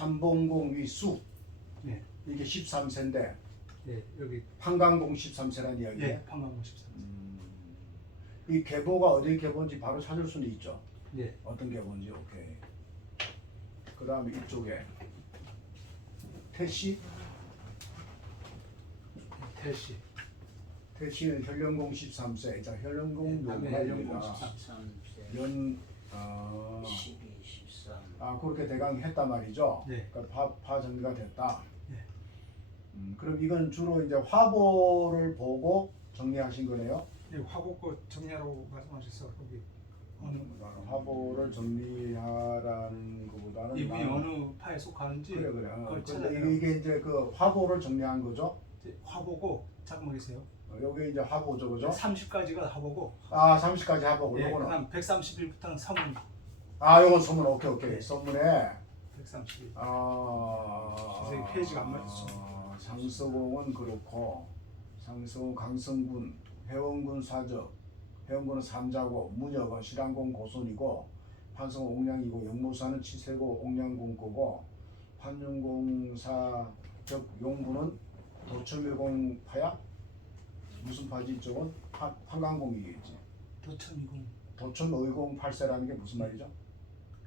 참봉공 위수 네. 이게 13세인데 예, 여기 판강공 13세라는 이야기예요. 예, 방광 13. 이 계보가 어디 계보인지 바로 찾을 수는 있죠. 예. 어떤 계보인지. 오케이. 그 다음에 이쪽에 태씨. 태시. 태씨는 현령공 13세. 자, 현령공 네, 누구가 현령공 있나? 13세 연 12, 13 그렇게 대강 했단 말이죠. 네. 그러니까 파 정리가 됐다. 네. 그럼 이건 주로 이제 화보를 보고 정리하신 거네요. 예, 화보고 정리하라고 말씀하셨어. 거기 어느 화보를 정리하라는 것보다는 이분이 어느 파에 속하는지 그래. 그걸 근데 찾아내라. 이게 이제 그 화보를 정리한 거죠. 이제 화보고 잠깐만 계세요. 여기 이제 화보죠, 그죠? 30까지가 화보고. 30까지 화보고 예, 요거는 그다음 131부터는 서문. 요건 소문. 오케이. 네. 소문에 131. 선생님 페이지가 안 맞죠. 상서공은 그렇고 상서공 강성군 해원군 사적 해원군은 삼자고 문혁은 실안공 고손이고 판성은 옥량이고 영무사는 치세고 옥량공 거고 판윤공사 즉 용부는 도첨일공 파야? 무슨 파지 이쪽은? 판강공이겠지. 도첨이공. 도첨의공 8세라는 게 무슨 말이죠?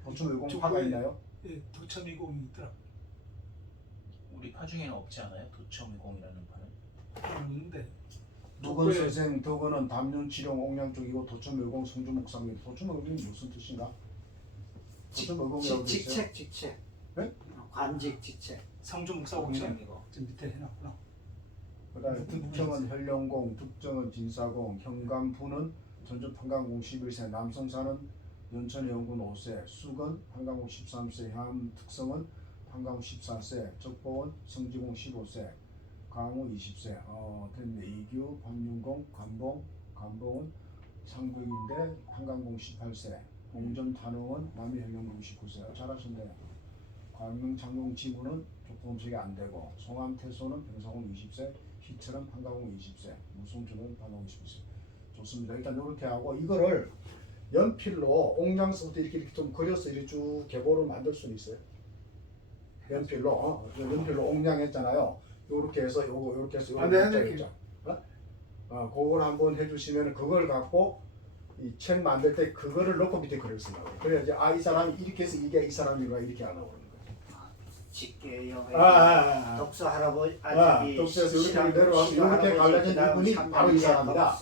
도첨의공 저 파가 왜- 있나요? 예, 도첨이공이 있더라. 우리 파 중에는 없지 않아요? 도첨이공이라는 파는? 없는데. 두건 왜- 선생 덕원은 담윤치룡 옥량 쪽이고 도첨의공 성주목상입니다. 도첨의공이 무슨 뜻인가? 도첨의공이라고 돼 있어요. 직책. 네? 관직 직책. 상주 목사공이네. 도첨이고 지금 밑에 해놨구나. 그다음에 득정은 현령공, 득정은 진사공, 현감부는 전주 판강공 11세, 남성사는 연천해원군 5세, 수건 판강공 13세, 해암 특성은 판강공 14세, 적보은 성지공 15세, 강우 20세. 됐네. 이규, 관윤공, 간봉은 상국인데 판강공 18세, 공전 탄흥은 남해현령공 19세. 잘하셨네요. 광명 장공 지구는 조금씩이 안 되고 송암 태소는 병사공 20세, 희철은 판가공 20세, 무송준은 판가공 19세. 좋습니다. 일단 이렇게 하고 이거를 연필로 옥량서부터 이렇게 좀 그려서 이렇게 쭉 계보를 만들 수는 있어요. 연필로 옥량했잖아요. 요렇게 해서 요렇게 해서 요렇게 있죠. 그걸 한번 해주시면 그걸 갖고 이 책 만들 때 그거를 넣고 밑에 글을 쓰라고. 그래야지 이 사람이 이렇게 해서 이게 이 사람이라 이렇게 안 나오는 거예요. 직계요. 아. 독서 할아버지 아저씨. 독서에서 이렇게 내려와서 이렇게 갈라진 이분이 바로 이 사람이다.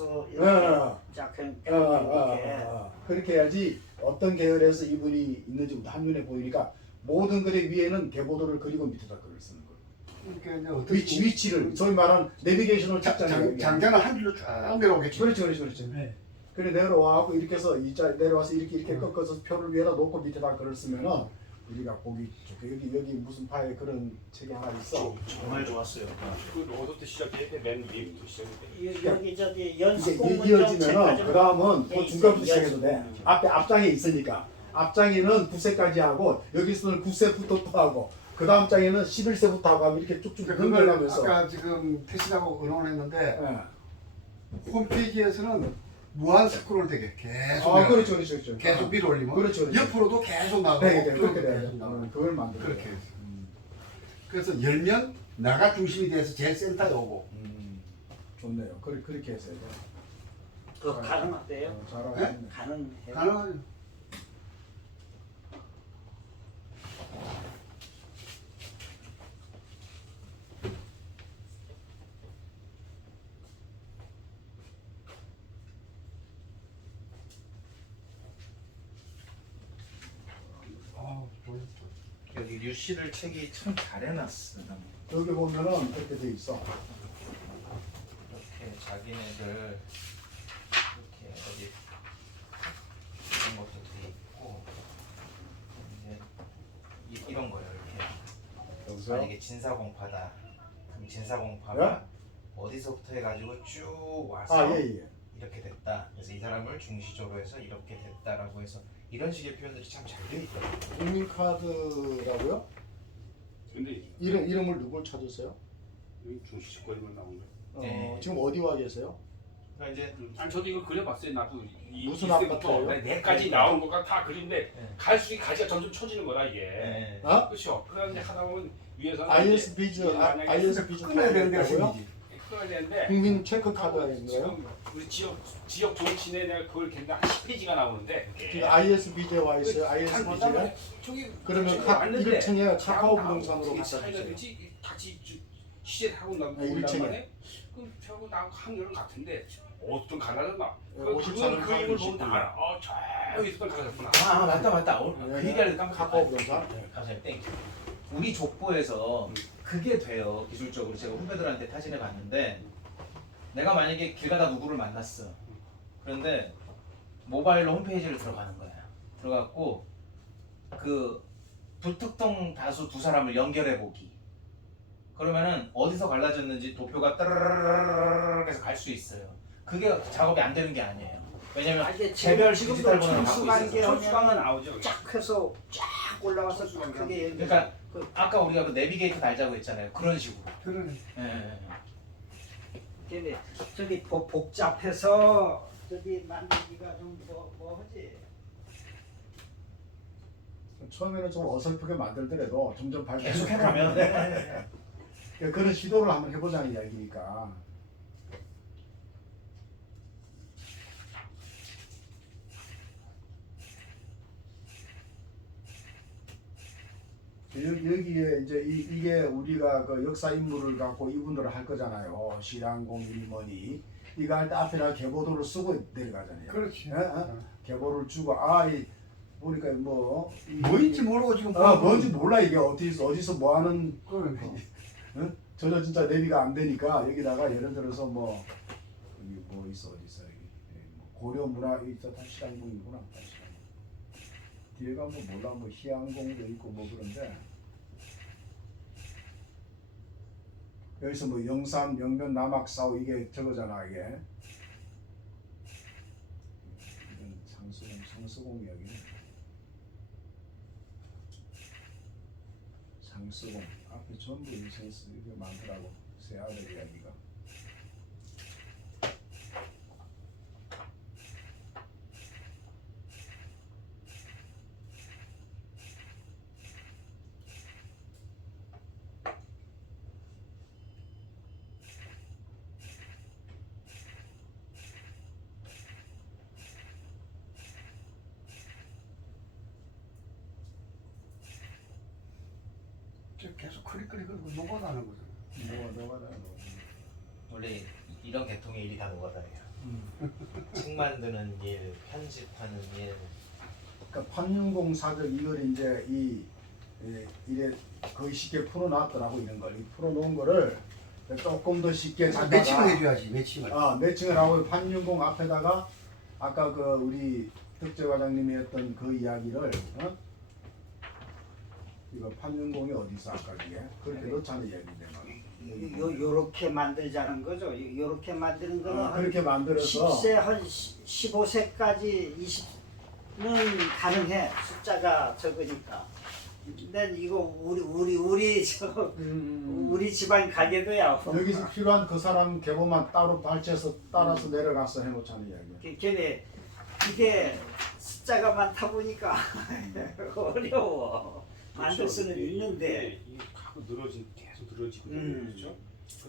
그렇게 해야지 어떤 계열에서 이분이 있는지부터 한눈에 보이니까 모든 글의 위에는 계보도를 그리고 밑에다 글을 쓰는 거예요. 그러니까 이제 어떻게 위치를 소위 말하는 내비게이션을 찾잖아요. 장자는 한 줄로 쭉 내려오겠죠. 그렇죠. 네. 그래 내려와고 이렇게 해서 내려와서 이렇게 꺾어서 표를 위에다 놓고 밑에다 글을 쓰면은 우리가 보기 좋게 여기 무슨 파에 그런 책이 하나 있어. 정말 좋았어요. 그 어디부터 시작해? 맨 위부터 시작해. 여기 저기 이게 연습공문 이어지면은 그 다음은 그 예, 중간부터 있어요. 시작해도 돼. 앞장에 있으니까 앞장에는 9세까지 하고 여기서는 9세부터 또 하고 그 다음 장에는 11세부터 하고 하면 이렇게 쭉쭉 그걸 넘겨가면서. 아까 지금 태신하고 의논했는데 예. 홈페이지에서는 무한 스크롤 되게 계속 그렇죠. 계속 위로 올리면 그렇죠. 옆으로도 계속 나가고 네, 쭉 그렇게 돼야 계속 나가고. 그걸 만들어. 그렇게 해서. 그래서 열면 나가 중심이 돼서 제일 센터에 오고 좋네요. 그렇게 했어요. 그 가능하대요? 잘하네. 가능해요. 가능하죠. 여기 류씨를 책이 참 잘 해놨어. 여기 보면은 이렇게 돼 있어. 이렇게 자기네들 이렇게 어디 이런 것도 돼 있고 이제 이런 거예요. 이렇게 여기서 만약에 진사공파다. 그럼 진사공파가 어디서부터 해가지고 쭉 와서 예. 이렇게 됐다. 그래서 이 사람을 중시적으로 해서 이렇게 됐다라고 해서 이런 식의 표현들이 참 잘 되어 있더라고요. 국민 카드라고요? 근데 이름을 누굴 찾으세요? 여기 중시거리만 나온 거야. 네. 지금 어디 와 계세요? 그러니까 이제 아니 저도 이거 그려봤어요. 나도 무슨 이때부터 아파트예요? 내까지 나오는 거가 다 그린데 네. 갈수록 가지가 점점 처지는 거라 이게. 네. 어? 그렇죠. 그런데 하다 보면 위에서는 IS 비즈 만약에 IS 비즈 끊어야 되는데 타고요? 심이지. 끊어야 되는데 국민 체크 카드가 있는 거예요? 지금 우리 지역 정치내 내가 그걸 걔네 한 10페이지가 나오는데 지금 IS 비즈에 와 있어요. IS 잘 비즈에. 못하면 저기 그러면 저기 각 왔는데 1층에 카카오 나하고 부동산으로 어떻게 갖다 차이가 주세요. 되지? 같이 시제하고 나고 네, 일층에. 그럼 저하고 나하고 한결은 같은데 어떤 가나졌나? 네, 그건 54는 그 입을 보면 하늘 다 알아. 저 위에서 가나졌구나. 아 맞다. 네, 그 얘기하려고 카카오 깜빡했어요. 부동산. 감사합니다. 땡큐. 우리 족보에서 그게 돼요. 기술적으로 제가 후배들한테 타진해 봤는데 내가 만약에 길 가다 누구를 만났어. 그런데 모바일로 홈페이지를 들어가는 거야. 들어갔고 그 불특정 다수 두 사람을 연결해 보기. 그러면은 어디서 갈라졌는지 도표가 따르르르르 해서 갈 수 있어요. 그게 작업이 안 되는 게 아니에요. 왜냐면 아니, 개별 지금도 디지털 번호를 갖고 청수관계 있어서. 철수강은 나오죠. 쫙 해서 쫙 올라와서 그게 연결. 그러니까 아까 우리가 그 내비게이터 달자고 했잖아요. 그런 식으로. 그러네. 예. 근데 저기 복잡해서 저기 만들기가 좀 뭐하지? 처음에는 좀 어설프게 만들더라도 점점 발전. 계속 해가면 그런 시도를 한번 해보자는 이야기니까. 여기에 이제 이게 우리가 그 역사 인물을 갖고 이분들을 할 거잖아요. 신앙공 일머니 이거 할 때 앞에다 계보도를 쓰고 내려가잖아요. 그렇지. 예? 계보를 주고 보니까 뭐인지 모르고 지금 뭔지 몰라 이게 어디서 뭐 하는 그러네. 전혀 진짜 내비가 안 되니까 여기다가 예를 들어서 뭐 여기 뭐 있어 어디 있어 여기 뭐 고려 문화 있어 다시랑궁이구나 다시랑궁 뒤에가 뭐 몰라 뭐 희양궁도 있고 뭐 그런데 여기서 뭐 영산 영변 남악사우 이게 저거잖아 이게 이건 상수공 이야기네. 상수공 앞에 전부 인센스 이게 많더라고 세 아들 이야기가. 계속 클릭 녹아나는 거잖아. 너가 원래 이런 계통의 일이 다 노가다예요. 책 만드는 일, 편집하는 일. 그러니까 판윤공 사적 이걸 이제 이래 거의 쉽게 풀어놨더라고 이런 걸. 이 풀어놓은 거를 조금 더 쉽게 매칭을 해줘야지 매칭을. 매칭을 하고 판윤공 앞에다가 아까 그 우리 득재 과장님이 했던 그 이야기를 이거 판윤공이 어디 있어 아까 이게 그렇게 넣자는 얘기인데 요렇게 만들자는 거죠. 요렇게 만드는 거는 그렇게 만들어서 10세 한 15세까지 20는 가능해. 숫자가 적으니까. 근데 이거 우리 집안 가게도야. 여기서 필요한 그 사람 계보만 따로 발췌해서 따라서 내려가서 해놓자는 이야기야. 걔네 이게 숫자가 많다 보니까 어려워. 만들 수는 있는데. 계속 늘어지고 그렇죠.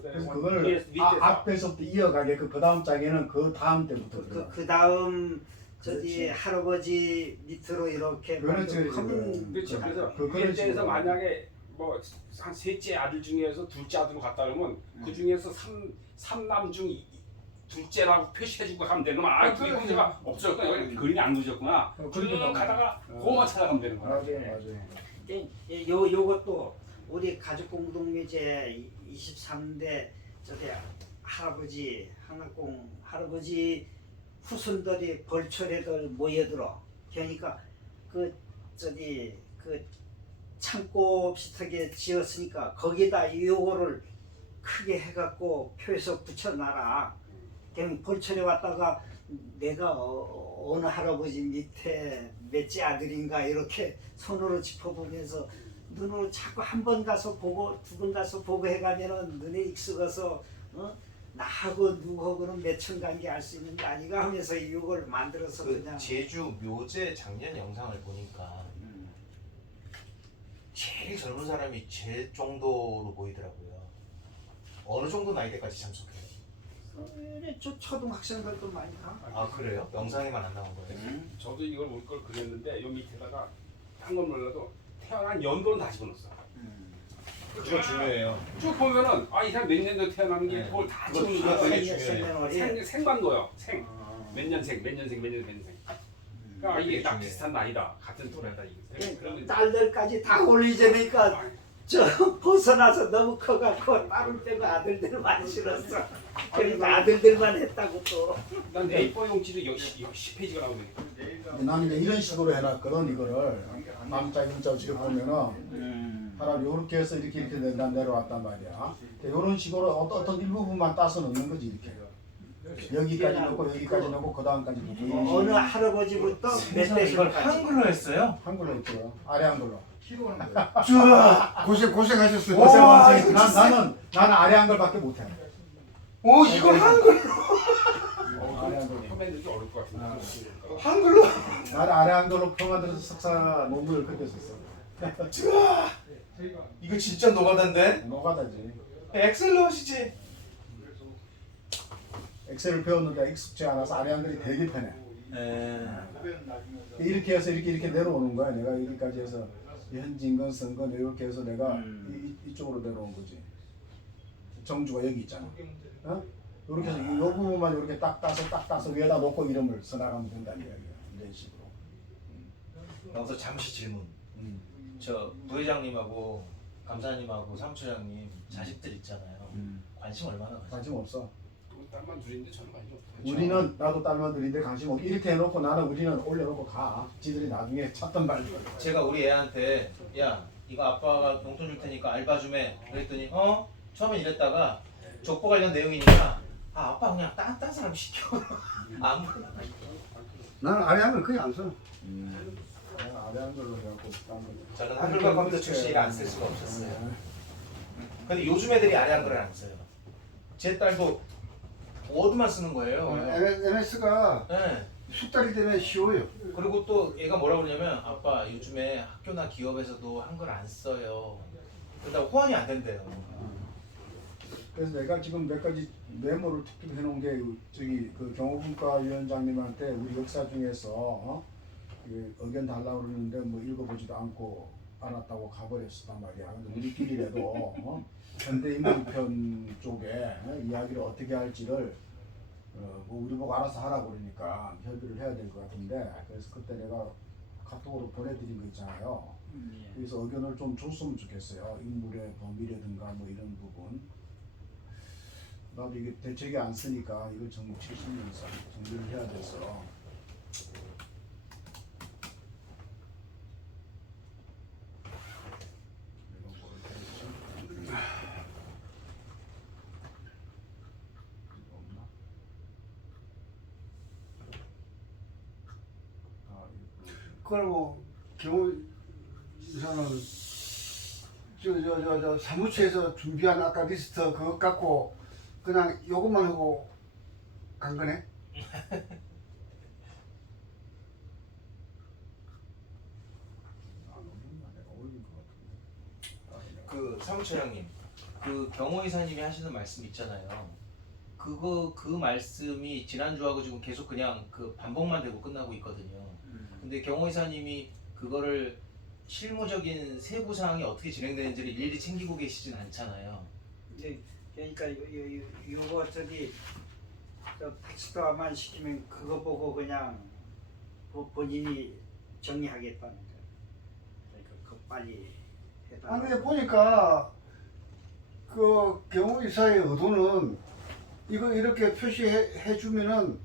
그래서 그걸 앞에서부터 이어가게 그 다음 장에는 그 다음 때부터 들어가. 그 다음 저기 그렇지. 할아버지 밑으로 이렇게 그렇지, 하면 그렇지. 그래서 그런 일대에서 식으로. 만약에 뭐 한 셋째 아들 중에서 둘째 아들로 갔다 그러면 그 중에서 삼남 중 둘째라고 표시해주고 가면 되는 거야. 그게 문제가 없었구나. 여기 그림이 안 그려졌구나. 쭉 가다가 그거만 찾아가면 되는 거야. 맞아요. 요것도 우리 가족 공동묘제 23대 저기 할아버지 한학공 할아버지 후손들이 벌초래들 모여들어. 그러니까 그 창고 비슷하게 지었으니까 거기다 요거를 크게 해갖고 표에서 붙여놔라. 그럼 벌초래 왔다가 내가 어느 할아버지 밑에 몇째 아들인가 이렇게 손으로 짚어보면서 눈으로 자꾸 한 번 가서 보고 두 번 가서 보고 해가면은 눈에 익숙해서 나하고 누구하고는 몇천 관계 알 수 있는 게 아니가 하면서 이걸 만들어서 그 그냥 제주 묘제 작년 영상을 보니까 제일 젊은 사람이 제 정도로 보이더라고요. 어느 정도 나이대까지 참석해요? 저 초등학생들도 많이 가. 아 그래요? 영상에만 안 나온 거예요? 저도 이걸 올 걸 그렸는데 여기 밑에다가 딴 건 몰라도 태어난 연도는 다 집어넣었어. 그거 중요해요. 쭉 보면은 이 사람 몇 년도 태어나는 게 네. 그걸 다 그거 찍는 그거 거야. 되게 중요해요. 생만 넣어요. 생. 몇 년생. 그러니까 이게 딱 중요해요. 비슷한 나이다. 같은 또래다 이게. 그러면 딸들까지 다 올리자니까 저 벗어나서 너무 커갖고 딸을 빼고 아들들만 실었어. 그러니까 아들들만 했다고 또. 난 A4 용지도 역시 10페이지가 나오네. 나는 이제 이런 식으로 해놨거든. 이거를 남자 문자 지금 보면은 하나 요렇게 해서 이렇게 내려왔단 말이야. 이런 식으로 어떤 일부분만 따서 넣는 거지 이렇게. 여기까지 넣고 여기까지 넣고 그 다음까지 넣고. 어느 할아버지부터 몇 이걸 대까지. 한글로 했어요? 한글로 있고요. 아래 한글로. 고생하셨어요. 나는 아래 한글밖에 못해. 오 이걸 한글 아래 한글. 처음에 넣기 어려울 것 같은데. 한글로 나는 아래 한글로 평화들에서 석사 논문을 그때 썼어. 이거 진짜 노가다인데? 노가다지. 엑셀로 하시지. 엑셀을 배웠는데 익숙지 않아서 아래 한글이 되게 편해. 네. 이렇게 해서 이렇게 내려오는 거야. 내가 여기까지 해서 현진건 선건 이렇게 해서 내가 이쪽으로 내려온 거지. 정주가 여기 있잖아. 어? 이렇게 해서 이 부분만 이렇게 딱 따서 위에다 놓고 이름을 써나가면 된다는 이야기야. 이런 식으로. 여기서 잠시 질문. 저 부회장님하고 감사님하고 사무처장님 자식들 있잖아요. 관심 얼마나 가세요? 관심 없어. 딸만 둘인데 저는 관심 없어요. 우리는 나도 딸만들인데 관심 없고 이렇게 해놓고 나는 우리는 올려놓고 가. 지들이 나중에 찾던 말들. 제가 우리 애한테 야 이거 아빠가 용돈 줄 테니까 알바 좀 해. 그랬더니 처음엔 이랬다가 족보 관련 내용이니까 아빠 그냥 딴 사람 시켜. 안 불러. 나는 아래 한글 거의 안 써. 내가 아래 한글로 해갖고 딴 거. 저는 한글과 컴퓨터 출신이라 안 쓸 수가 없었어요. 근데 요즘 애들이 아래 한글을 안 써요. 제 딸도 워드만 쓰는 거예요. MS가 네. 숙달이 되면 쉬워요. 그리고 또 얘가 뭐라 그러냐면 아빠 요즘에 학교나 기업에서도 한글 안 써요. 그러다 호환이 안 된대요. 그래서 내가 지금 몇 가지 메모를 특히 해놓은 게 저기 그 경호분과 위원장님한테 우리 역사 중에서 그 의견 달라고 그러는데 뭐 읽어보지도 않고 알았다고 가버렸단 말이야. 근데 우리끼리라도 현대인문편 쪽에 이야기를 어떻게 할지를 뭐 우리 보고 알아서 하라고 그러니까 협의를 해야 될 것 같은데 그래서 그때 내가 카톡으로 보내드린 거 있잖아요. 그래서 의견을 좀 줬으면 좋겠어요. 인물의 범위라든가 뭐 이런 부분. 나도 이게 대책이 안 쓰니까 이걸 전부 70년 이상 정리를 해야 돼서 그리고 경우에서는 저 사무처에서 준비한 아까 리스트 그것 갖고 그냥 요것만 하고 간 거네. 그 사무처장님, 그 경호이사님이 하시는 말씀 있잖아요. 그 말씀이 지난주하고 지금 계속 그냥 그 반복만 되고 끝나고 있거든요. 근데 경호이사님이 그거를 실무적인 세부 사항이 어떻게 진행되는지를 일일이 챙기고 계시진 않잖아요. 그러니까 요거 저기 텍스트화만 시키면 그거 보고 그냥 본인이 정리하겠다는 거. 그러니까 그 빨리 해달라고. 아니 근데 보니까 그 경호이사의 의도는 이거 이렇게 표시해 주면은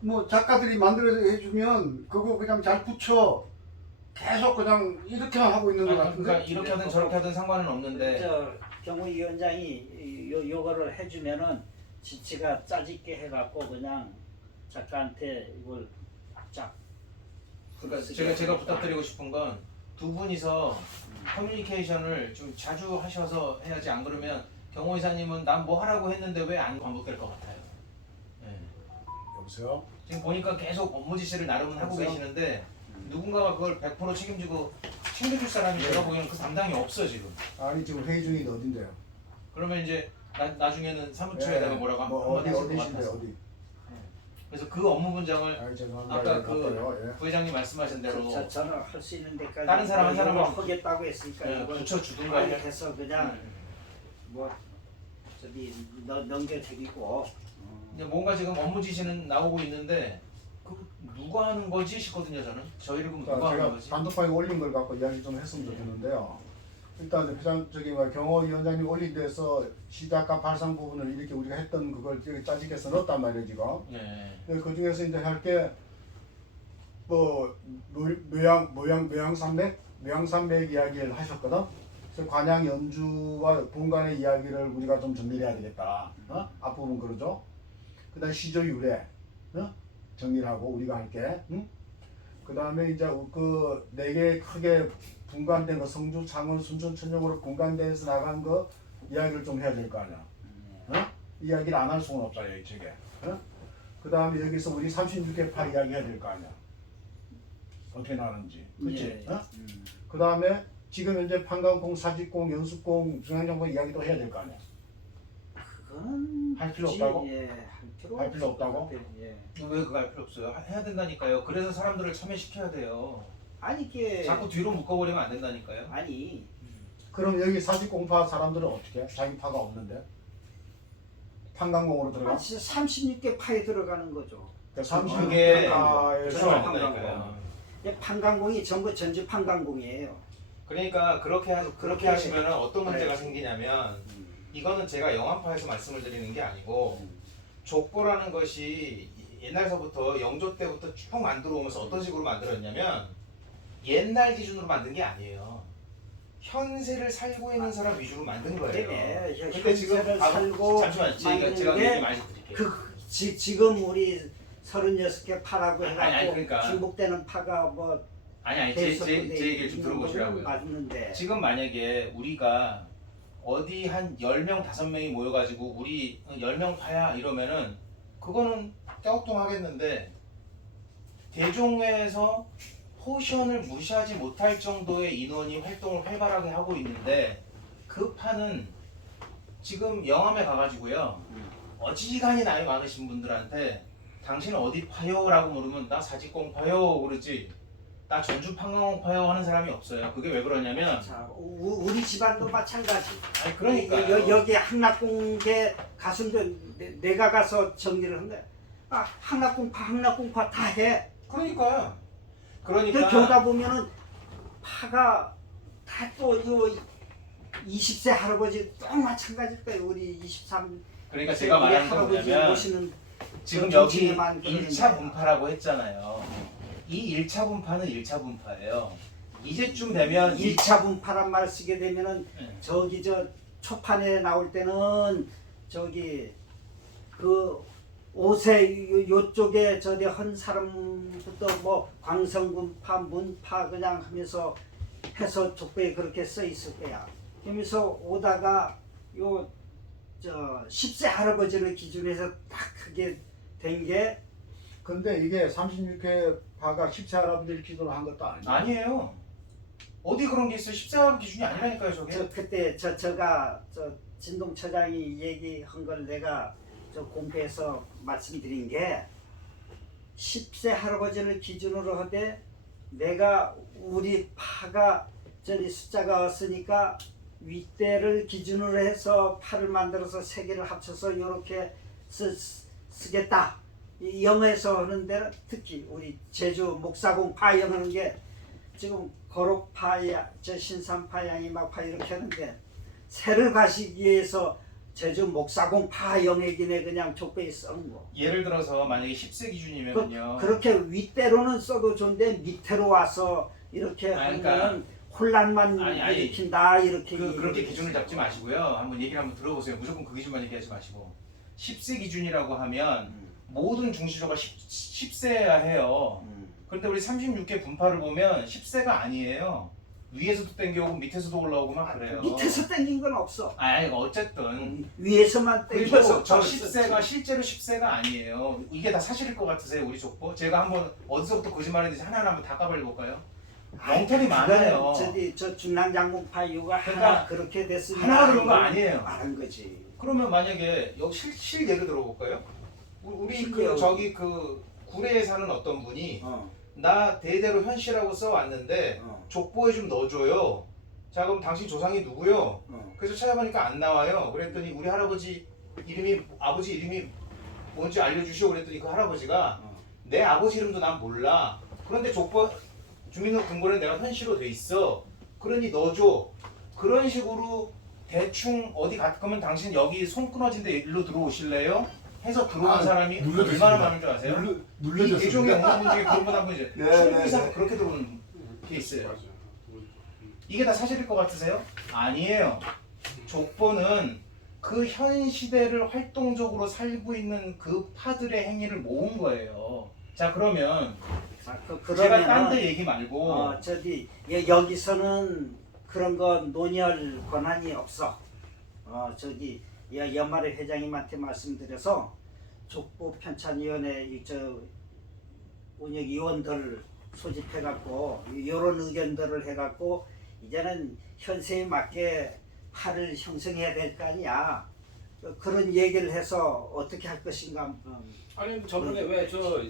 뭐 작가들이 만들어서 해주면 그거 그냥 잘 붙여 계속 그냥 이렇게만 하고 있는 것 같은데. 그러니까 이렇게 하든 저렇게 하든 상관은 없는데 저 경호위원장이 요거를 해주면은 지가 짜집게 해갖고 그냥 작가한테 이걸 쫙. 그러니까 제가 부탁드리고 싶은 건 두 분이서 커뮤니케이션을 좀 자주 하셔서 해야지 안 그러면 경호이사님은 난 뭐 하라고 했는데 왜 안 반복될 것 같아요. 예. 여보세요? 지금 보니까 계속 업무 지시를 나름은 하고 그렇죠? 계시는데 누군가가 그걸 100% 책임지고 챙겨줄 사람이 내가 보기에는 그 담당이 없어 지금. 아니 지금 회의 중인데 어딘데요? 그러면 이제 나중에는 사무처에다가 뭐라고 뭐 한번 했을 것 어디신데 같아서. 어디? 그래서 그 업무 분장을 아니 죄송합니다. 아까 예, 바빠요. 예. 부회장님 말씀하신 대로 저는 할 수 있는 데까지 다른 사람 한 사람을 하겠다고 했으니까 예, 이걸 붙여주든가 빨리 해. 해서 그냥 뭐 저기 넘겨드리고 이제 뭔가 지금 업무 지시는 나오고 있는데 그 누가 하는 거지 싶거든요 저는. 저희를 그럼 자, 누가 하는 제가 거지? 단톡방에 올린 걸 갖고 이야기 좀 했으면 좋겠는데요. 일단 회장 경호위원장님 올린 데서 시작과 발상 부분을 이렇게 우리가 했던 그걸 이렇게 짜집게서 넣었단 말이에요 지금. 네. 그 중에서 이제 할 게 뭐 묘양산맥 이야기를 하셨거든. 그래서 관양 연주와 본관의 이야기를 우리가 좀 정리를 해야 되겠다. 앞부분 그러죠. 그다음 시조 유래 정리를 하고 우리가 할게. 그다음에 이제 그 네 개 크게 분간된 거 성주, 창원, 순천, 천령으로 분간돼서 나간 거 이야기를 좀 해야 될 거 아니야. 이야기를 안 할 수는 없잖아요 이쪽에. 그 다음에 여기서 우리 36개 파 이야기 해야 될 거 아니야. 어떻게 나는지. 그렇지? 예. 그 다음에 지금 현재 판관공, 사직공, 연수공, 중앙정보 이야기도 해야 될 거 아니야. 그건 할 필요 굳이, 없다고? 예, 할 필요 없다고? 예. 왜 그거 할 필요 없어요? 해야 된다니까요. 그래서 사람들을 참여시켜야 돼요. 아니 이게 자꾸 뒤로 묶어버리면 안 된다니까요. 아니 그럼 여기 사직공파 사람들은 어떻게 해? 자기 파가 없는데? 판관공으로 들어가? 36개 파에 들어가는 거죠. 그게 그게 그래서 안 된다니까요. 판관공이 전부 전주 판관공이에요. 그러니까 그렇게 하시면 어떤 문제가 네. 생기냐면 이거는 제가 영암파에서 말씀을 드리는 게 아니고 족보라는 것이 옛날서부터 영조 때부터 쭉 만들어 오면서 어떤 식으로 만들었냐면 옛날 기준으로 만든 게 아니에요. 현세를 살고 있는 사람 위주로 만든 거예요. 네네. 근데 지금 현세를 살고 잠시만 제가 만드는 얘기 많이 드릴게요. 지금 우리 36개 파라고 해갖고 아니, 그러니까. 중복되는 파가 뭐 아니 제 얘기를 좀 들어보시라고요. 맞는데 지금 만약에 우리가 어디 한 10명, 5명이 모여가지고 우리 10명 파야 이러면은 그거는 떼옥동하겠는데 대종회에서 포션을 무시하지 못할 정도의 인원이 활동을 활발하게 하고 있는데 그 파는 지금 영암에 가가지고요 어지간히 나이 많으신 분들한테 당신은 어디 파요? 라고 물으면 나 사직공 파요 그러지 나 전주 판광공 파요 하는 사람이 없어요. 그게 왜 그러냐면 자, 우리 집안도 마찬가지. 아니 그러니까요. 여기 한락공대 가수들 내가 가서 정리를 한대. 아 한락공파 다 해. 그러니까요. 근데 그러니까 그러다 보면은 파가 다 또 요 20세 할아버지 또 마찬가지일 거예요. 우리 23. 그러니까 제가 말하는 건 뭐냐면 모시는 지금 그 여기 정치인만 그러는 1차 거야. 분파라고 했잖아요. 이 1차 분파는 1차 분파예요. 이제쯤 되면 1차 분파란 말 쓰게 되면은 네. 저기 저 초판에 나올 때는 저기 그 옷에 요쪽에 저기 헌 사람부터 뭐 광성군파 문파 그냥 하면서 해서 족보에 그렇게 써 있을 거야. 그러면서 오다가 요 저 10세 할아버지를 기준해서 딱 크게 된 게 근데 이게 36회 파가 10세 할아버지를 기준으로 한 것도 아니에요. 아니에요. 어디 그런 게 있어요? 14월 기준이 아니라니까요, 저게. 저 그때 제가 진동처장이 얘기한 걸 내가 저 공표해서 말씀드린 게 10세 할아버지를 기준으로 하되 내가 우리 파가 저기 숫자가 없으니까 윗대를 기준으로 해서 파를 만들어서 세 개를 합쳐서 이렇게 쓰겠다. 이 영어에서 하는 데는 특히 우리 제주 목사공 파 영하는 게 지금 거록파야 저 신산파 양이막파 이렇게 하는데 새를 가시기 위해서 제주 목사공 파 영액이네 그냥 족배에 써는 거. 예를 들어서 만약에 10세 기준이면요. 그렇게 윗대로는 써도 좋은데 밑으로 와서 이렇게 아니, 하면 혼란만 아니, 일으킨다 이렇게 그렇게 기준을 잡지 마시고요. 한번 얘기를 한번 들어보세요. 무조건 그 기준만 얘기하지 마시고 10세 기준이라고 하면 모든 중시조가 10세야 해요. 그런데 우리 36개 분파를 보면 10세가 아니에요. 위에서도 땡겨오고 밑에서도 올라오고 막 그래요. 밑에서 땡긴 건 없어. 아니 어쨌든 위에서만 그리고 땡겨서 저 벌써 10세가 실제로 10세가 아니에요. 이게 다 사실일 것 같으세요, 우리 족보? 제가 한번 어디서부터 거짓말했는지 하나하나 한번 다 까발려볼까요? 엉터리 많아요. 저 중랑장군파 이유가 그러니까 하나 그렇게 됐으면 하나가 그런 거 아니에요. 말한 거지. 그러면 만약에 여기 실 예를 들어볼까요? 우리 그 실제요. 저기 그 구례에 사는 어떤 분이 어, 나 대대로 현씨라고 써왔는데 어, 족보에 좀 넣어줘요. 자 그럼 당신 조상이 누구요? 어. 그래서 찾아보니까 안 나와요. 그랬더니 우리 할아버지 이름이 아버지 이름이 뭔지 알려주시오. 그랬더니 그 할아버지가 어. 내 아버지 이름도 난 몰라. 그런데 족보 주민등록번호는 내가 현씨로 돼 있어. 그러니 넣어줘. 그런 식으로 대충 어디 갈 거면 당신 여기 손 끊어진데 일로 들어오실래요? 해서 들어온 사람이 눌러줬습니다. 얼마나 많은 줄 아세요? 이 개종에 눌러줬습니다. 오는 분 중에 그런 분한 분이죠. 네, 20% 네, 이상 네. 그렇게 들어오는 케이스예요. 맞아요. 이게 다 사실일 것 같으세요? 아니에요. 족보는 그 현 시대를 활동적으로 살고 있는 그 파들의 행위를 모은 거예요. 자 그러면 아, 제가 딴 데 그러면은 얘기 말고 여기서는 그런 거 논의할 권한이 없어. 연말에 회장님한테 말씀드려서 족보 편찬위원회 운영위원들 소집해갖고 이런 의견들을 해갖고 이제는 현세에 맞게 팔을 형성해야 될 거 아니야. 그런 얘기를 해서 어떻게 할 것인가 한번. 아니 근데 저번에 왜저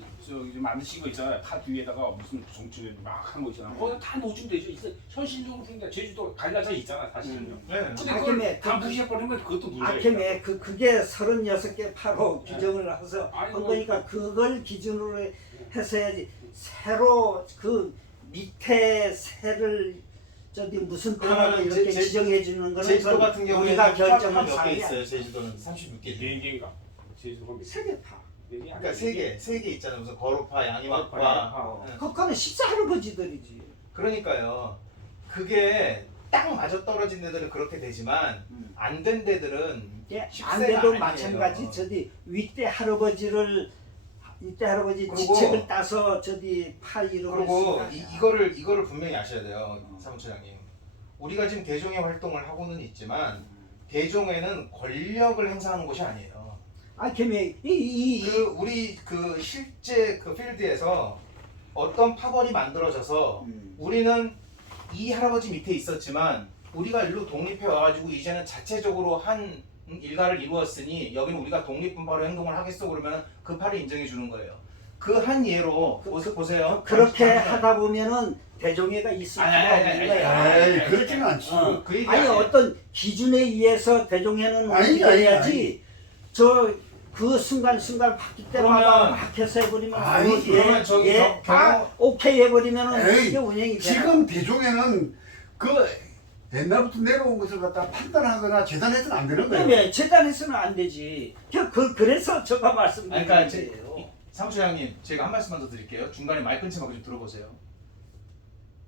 만드신 거 있잖아요. 파 뒤에다가 무슨 정치를 막 하는 거 있잖아요. 거기 다 놓으면 되죠. 현실적으로 그러니까 제주도 갈라져 있잖아 사실은요. 네. 근데 아케메, 그걸 다 무시해버리면 그것도 문제예요. 아케메 그게 36개 파로 규정을 해서 아니, 한 뭐- 거니까 그걸 기준으로 해서 해야지. 새로 그 밑에 새를 무슨 파라고 그러면 이렇게 지정해 주는 거는 제주도 그건 같은 경우에 우리가 결정할 몇개 사항이 있어요. 제주도는 36개. 네 개인가? 제주도가 몇 개? 세개 파. 네 개? 그러니까 세 개 있잖아요. 무슨 거로파, 양이막파. 거로파, 네. 그거는 십사 할아버지들이지. 그러니까요. 그게 딱 맞아 떨어진 데들은 그렇게 되지만 안 된 데들은 이게 안 10세가 돼도 아니에요. 마찬가지. 이때 할아버지 그리고- 지책을 따서 파 이름을 그리고 쓰는 이거를 분명히 아셔야 돼요, 사무처장님. 우리가 지금 대종회 활동을 하고는 있지만 대종회는 권력을 행사하는 곳이 아니에요. 아케메 우리 그 실제 그 필드에서 어떤 파벌이 만들어져서 우리는 이 할아버지 밑에 있었지만 우리가 일로 독립해 와가지고 이제는 자체적으로 한 일가를 이루었으니 여기는 우리가 독립분파로 행동을 하겠어 그러면 그 파를 인정해 주는 거예요. 그 한 예로 보세요. 그렇게 하다 보면은 대종회가 있을 수가 없는 거야. 에이 그렇지는 않지. 그 얘기 아니 아니에요. 어떤 기준에 의해서 대종회는 아니, 움직여야지. 그 순간순간 바뀔 때마다 그러면- 막 해서 해버리면 아니지. 그러면 저기 다 오케이 해버리면은 에이, 이게 운영이 되나? 지금 대종에는 그 옛날부터 내려온 것을 갖다 판단하거나 재단해서는 안 되는 거예요. 그러면 재단에서는 안 되지. 그래서 제가 말씀드린 그러니까 거예요. 사무처장님 제가 한 말씀만 더 드릴게요. 중간에 마이크 끊지 말고 좀 들어보세요.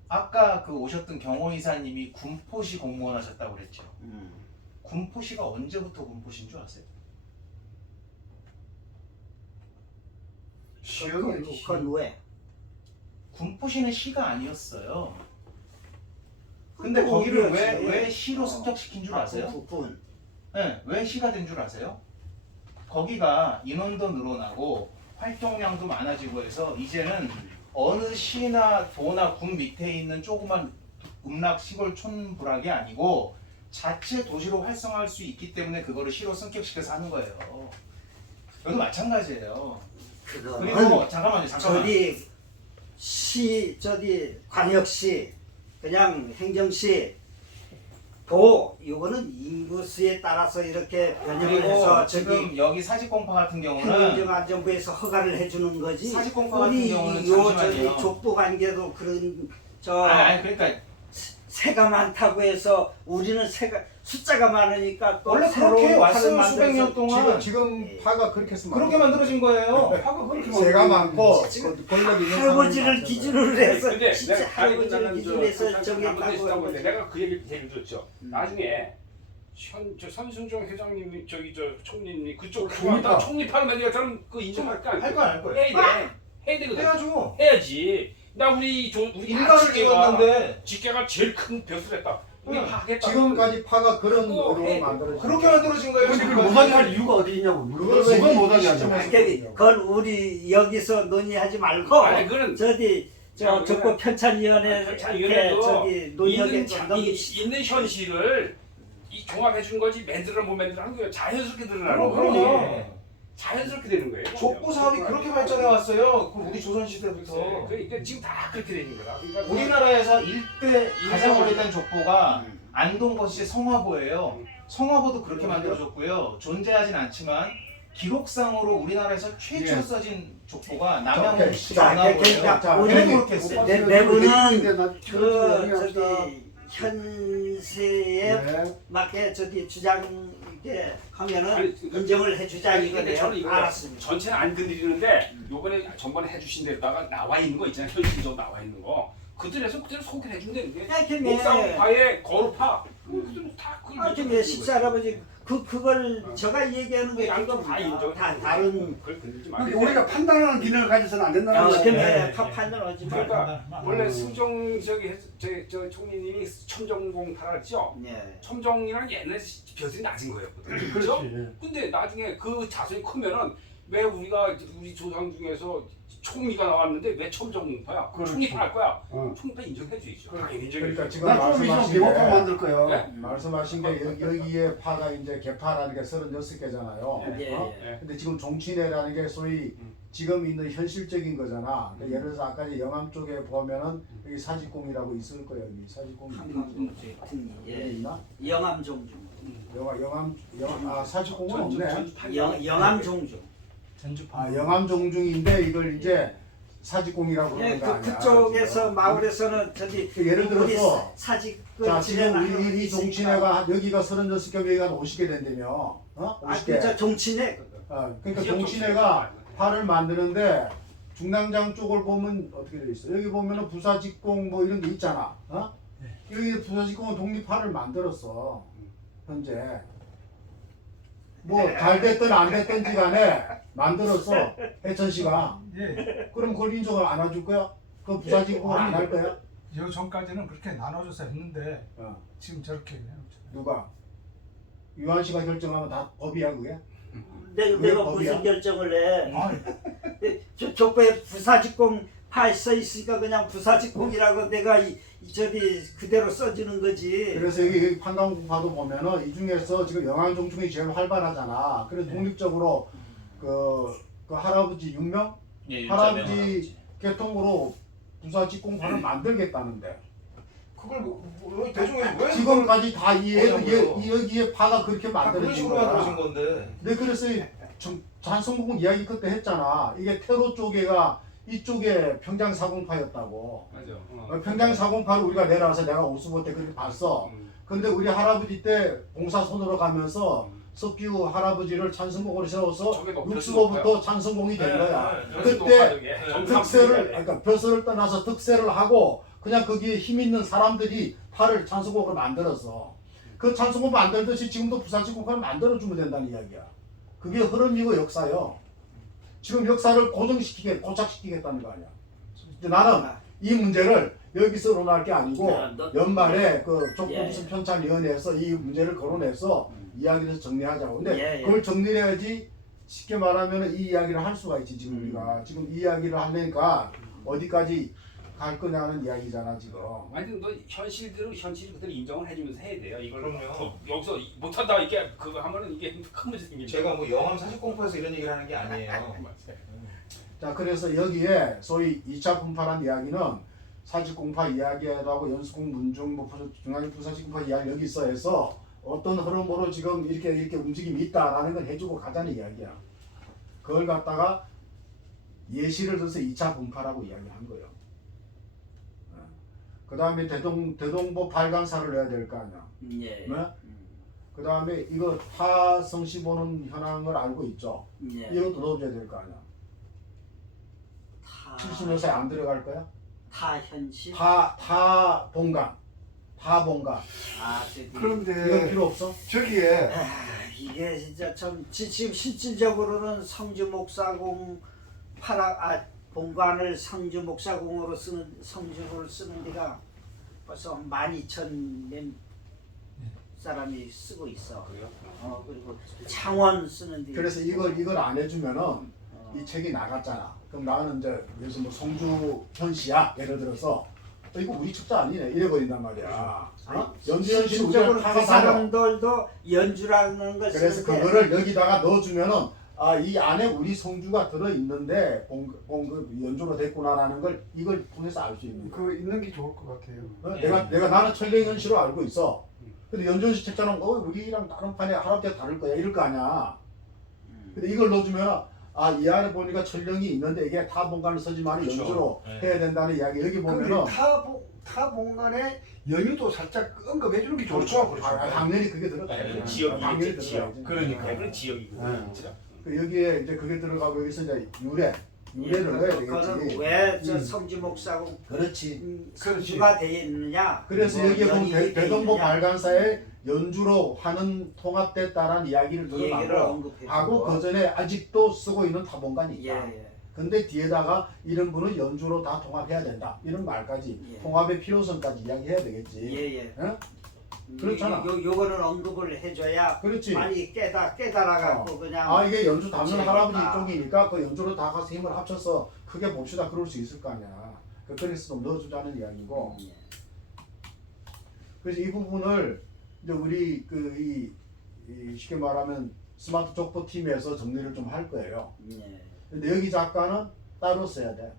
아까 그 오셨던 경호이사님이 군포시 공무원 하셨다고 그랬죠. 군포시가 언제부터 군포시인 줄 아세요? 시험이지. 그건 왜? 군포시는 시가 아니었어요. 근데 그건 거기를 어디였지? 왜 시로 승격시킨 줄 아세요? 군. 네, 왜 시가 된 줄 아세요? 거기가 인원도 늘어나고 활동량도 많아지고 해서 이제는 어느 시나 도나 군 밑에 있는 조그만 음락 시골 촌부락이 아니고 자체 도시로 활성화할 수 있기 때문에 그거를 시로 승격시켜서 하는 거예요. 여기도 마찬가지예요. 그거는 그리고 잠깐만요. 관역시, 그냥 행정시, 도 이거는 인구수에 따라서 이렇게 변형을 그리고 해서 지금 여기 사직공파 같은 경우는 행정안전부에서 허가를 해주는 거지. 사직공파 같은 우리 경우는 요 잠시만요. 족보 관계도 그런 아니 그러니까 새가 많다고 해서 우리는 숫자가 많으니까 또 원래 새로운 그렇게 판을 왔어요. 만들어서 수백 년 동안 지금 파가 그렇게 해서 그렇게 만들어진 거예요. 화가 그렇게 새가 많고 지금 권력 있는 할아버지를 사람이 기준으로 해서 근데 진짜 내가 할아버지를 기준으로 해서 정했다고 있다고 하는 했는데 거지. 내가 그 얘기를 들었죠. 나중에 선순종 회장님이 총리님 그쪽 총리파. 총리파로 만들니까 저는 그 인정할 거 아니에요. 할 거야. 해야 돼. 해야 되거든. 해야죠. 해야지. 나 우리 인간을 찍었는데 집게가 제일 큰 벼슬 했다. 우리 파겠다. 지금까지 파가 그런 그거 으로 해. 만들어진 그렇게 만들어진 거예요. 근데 그걸 지금까지. 못하게 할 이유가 어디 있냐고. 그걸 누가 왜 못하게 이 하냐고. 시점에서 그건 우리 여기서 논의하지 말고 아니 그는 저기 저 야, 족보 우리는- 편찬위원회 편찬위원회도 저기 논의하게 있는 현실을 이 종합해 준 거지 만들어 못 만들어 하는 거예요. 자연스럽게 드러나는 그럼, 거예요. 그럼요. 자연스럽게 되는 거예요. 족보 사업이 그렇게 발전해 왔어요. 그 우리 조선 시대부터. 그러니까 지금 다 그렇게 되는 거다. 그러니까 우리나라에서 일대 가장 오래된 족보가 음. 안동거시 성화보예요. 성화보도 그렇게 만들어졌고요. 존재하진 않지만 기록상으로 우리나라에서 최초로 예. 써진 족보가 오케이. 남양거시 자, 전화보예요. 자, 우리는 우리도 그렇게 했어요. 내부는 그 저기 현세에 네. 맞게 저기 주장 이렇게 하면은 아니, 그러니까- 인정을 해주자 근데 이거네요. 저는 이거 알았습니다. 전체는 안 건드리는데 요번에 전번에 해주신 데다가 나와 있는 거 있잖아요. 현실적으로 나와 있는 거 그들에서 그대로 소개를 해주면 되는 게 야, 걔네. 목상파의 거루파 그대로 다 그걸 아, 근데 식사할아버지 그걸 제가 얘기하는 게 양쪽 다 인정. 다 다른 그걸 건들지 근데 말고. 우리가 판단하는 기능을 가져서는 안 된다는 거예요. 근데 판단하지 마. 그러니까 원래 승정 저 총리님이 첨정공파라 했죠. 네. 첨정이랑 옛날에 벼슬이 낮은 거였거든요. 그렇죠? 그렇지. 근데 나중에 그 자손이 크면은 왜 우리 조상 중에서 총리가 나왔는데 왜 첨정공파야? 그렇지. 총리파 할 거야. 어. 총리파 인정해주죠. 당연히 인정해. 그러니까 지금 난 좀 있으면 말씀하신 개목파 게 만들 거예요. 네? 말씀하신 게 여기에 파가 이제 개파라는 게 36개잖아요. 예, 어? 예. 근데 지금 종친회라는 게 소위 지금 있는 현실적인 거잖아. 그러니까 예를 들어서 아까 이제 영암 쪽에 보면은 여기 사직공이라고 있을 거예요. 여기 사직공 여기 예. 있나? 영암 종중. 사직공은 없네. 영암 종중. 아 영암종중인데 이걸 이제 사직공이라고 예, 그러는 거 아니야. 그쪽에서 지금. 마을에서는 저기 예를 들어서 사직 자 지금 이 종친회가 여기가 36개 여기가 50개 된다며. 어? 아, 50개. 그저 종친회. 그러니까 종친회가 파를 만드는데 중랑장 쪽을 보면 어떻게 돼 있어? 여기 보면은 부사직공 뭐 이런 게 있잖아. 어? 여기 부사직공은 독립파를 만들었어. 현재. 뭐 잘 됐든 안 됐든지 간에 만들었어. 해천시가. 예. 그럼 그걸 인정을 안 해줄 거야? 그 부사직공을 안 할 거야? 요 전까지는 그렇게 나눠줘서 했는데 어. 지금 저렇게 해요. 누가? 유한 씨가 결정하면 다 법이야 그게? 내가 법이야? 무슨 결정을 해? 아, 족보에 부사직공 파 써 있으니까 그냥 부사직공이라고 내가 저기 그대로 써주는 거지. 그래서 여기 판단공파도 보면은 이 중에서 지금 영암종충이 제일 활발하잖아. 그래서 독립적으로 그 할아버지 윤명 예, 할아버지 계통으로 부사직공파를 만들겠다는데 그걸 대중에 왜 지금까지 다 어려워요. 여기에 파가 그렇게 그런 만들어진 식으로 만들어진 거야. 건데. 네, 그래서 잔성공 이야기 그때 했잖아. 이게 테러 쪽에가 이쪽에 평장사공파였다고. 맞아. 평장사공파를 우리가 내려와서 내가 오스보 때 그렇게 봤어. 근데 우리 할아버지 때 봉사손으로 가면서 석규 할아버지를 찬성공으로 세워서 저게 높였으니까. 육수보부터 찬성공이 된 거야. 그때 그때 득세를 그러니까 벼슬을 떠나서 득세를 하고 그냥 거기에 힘 있는 사람들이 팔을 찬성공으로 만들었어. 그 찬성공 만들듯이 지금도 부산직공파를 만들어주면 된다는 이야기야. 그게 흐름이고 역사요. 지금 역사를 고착시키겠다는 거 아니야. 이제 나는 이 문제를 여기서 논할 게 아니고 연말에 그 족보무슨 편찬위원회에서 이 문제를 거론해서 이야기를 정리하자고. 근데 그걸 정리를 해야지 쉽게 말하면 이 이야기를 할 수가 있지. 지금 우리가 지금 이 이야기를 하려니까 어디까지 갈 거냐는 이야기잖아 지금. 완전 너 현실 그대로 인정을 해주면서 해야 돼요. 이걸 그럼요. 여기서 못한다 이게 그거 하면은 이게 큰 문제 생깁니다. 제가 뭐 영암 사직공포에서 이런 얘기를 하는 게 아니에요. 자 그래서 여기에 소위 2차 분파란 이야기는 사직공파 이야기도 하고 연수공 문중 뭐 중앙 부사직공파 이야기 여기서 해서 어떤 흐름으로 지금 이렇게 움직임이 있다라는 걸 해주고 가자는 이야기야. 그걸 갖다가 예시를 들어서 2차 분파라고 이야기한 거예요. 그 다음에 대동보 발간사를 내야 될 거 아니야. 예. 네? 그 다음에 이거 타 성씨 보는 현황을 알고 있죠. 예. 이것도 넣어줘야 될 거 아니야. 70년사에 안 들어갈 거야? 타현실. 타 본관. 아, 저기. 이거 그런데 필요 없어? 저기에 이게 진짜 참 지금 실질적으로는 성주 목사공 파라 본관을 성주 목사공으로 쓰는 성주를 쓰는 데가 벌써 12,000명 사람이 쓰고 있어. 그래요? 그리고 창원 쓰는 데. 그래서 이걸 안 해주면은 이 책이 나갔잖아. 그럼 나는 이제 그래서 뭐 송주 현시야 예를 들어서 이거 우리 책자 아니네 이래 버린단 말이야. 연주현 씨 우리가 실질적으로 그 파가 사람들도 연주라는 걸 그래서 쓰는데 그거를 여기다가 넣어주면은 이 안에 우리 송주가 들어 있는데 그 연주로 됐구나라는 걸 이걸 통해서 알 수 있는 거야. 그 있는 게 좋을 것 같아요. 내가 나는 천랭현 씨로 알고 있어. 근데 연주현 씨 책자는 우리랑 다른 판에 할아버지가 다를 거야 이럴 거 아니야. 근데 이걸 넣어주면 이 안에 보니까 천령이 있는데 이게 타 본관을 쓰지만 그렇죠. 연주로 네. 해야 된다는 이야기 여기 보면은 타 공간에 연유도 살짝 언급해 주는 게 좋을 그렇죠. 것 같아요. 당연히 그게 들어가요. 네, 지역이 당연히 있지, 지역. 들어가야지. 그러니까 그건 지역이고. 네. 진짜. 그 여기에 이제 그게 들어가고 여기서 이제 유래를 넣어야 그거는 되겠지. 왜저 성주 목사공 그렇지. 성주가 되어 있느냐? 그래서 뭐 여기에 보면 연이 대동보 되어 있느냐? 발간사에 연주로 하는 통합됐다라는 이야기를 이 얘기를 들어가고 언급해 하고 그 전에 아직도 쓰고 있는 타본관이 예, 있다. 예. 근데 뒤에다가 이런 분은 연주로 다 통합해야 된다. 이런 말까지 예. 통합의 필요성까지 이야기해야 되겠지. 예. 응? 그렇잖아. 요거는 언급을 해줘야 그렇지. 많이 깨달아갖고 그냥 이게 연주 담는 재밌다. 할아버지 쪽이니까 그 연주로 다 가서 힘을 합쳐서 크게 봅시다. 그럴 수 있을 거 아니야. 그래서 좀 넣어주자는 이야기고. 예. 그래서 이 부분을 이제 우리 이 쉽게 말하면 스마트 족보 팀에서 정리를 좀 할 거예요. 예. 근데 여기 작가는 따로 써야 돼.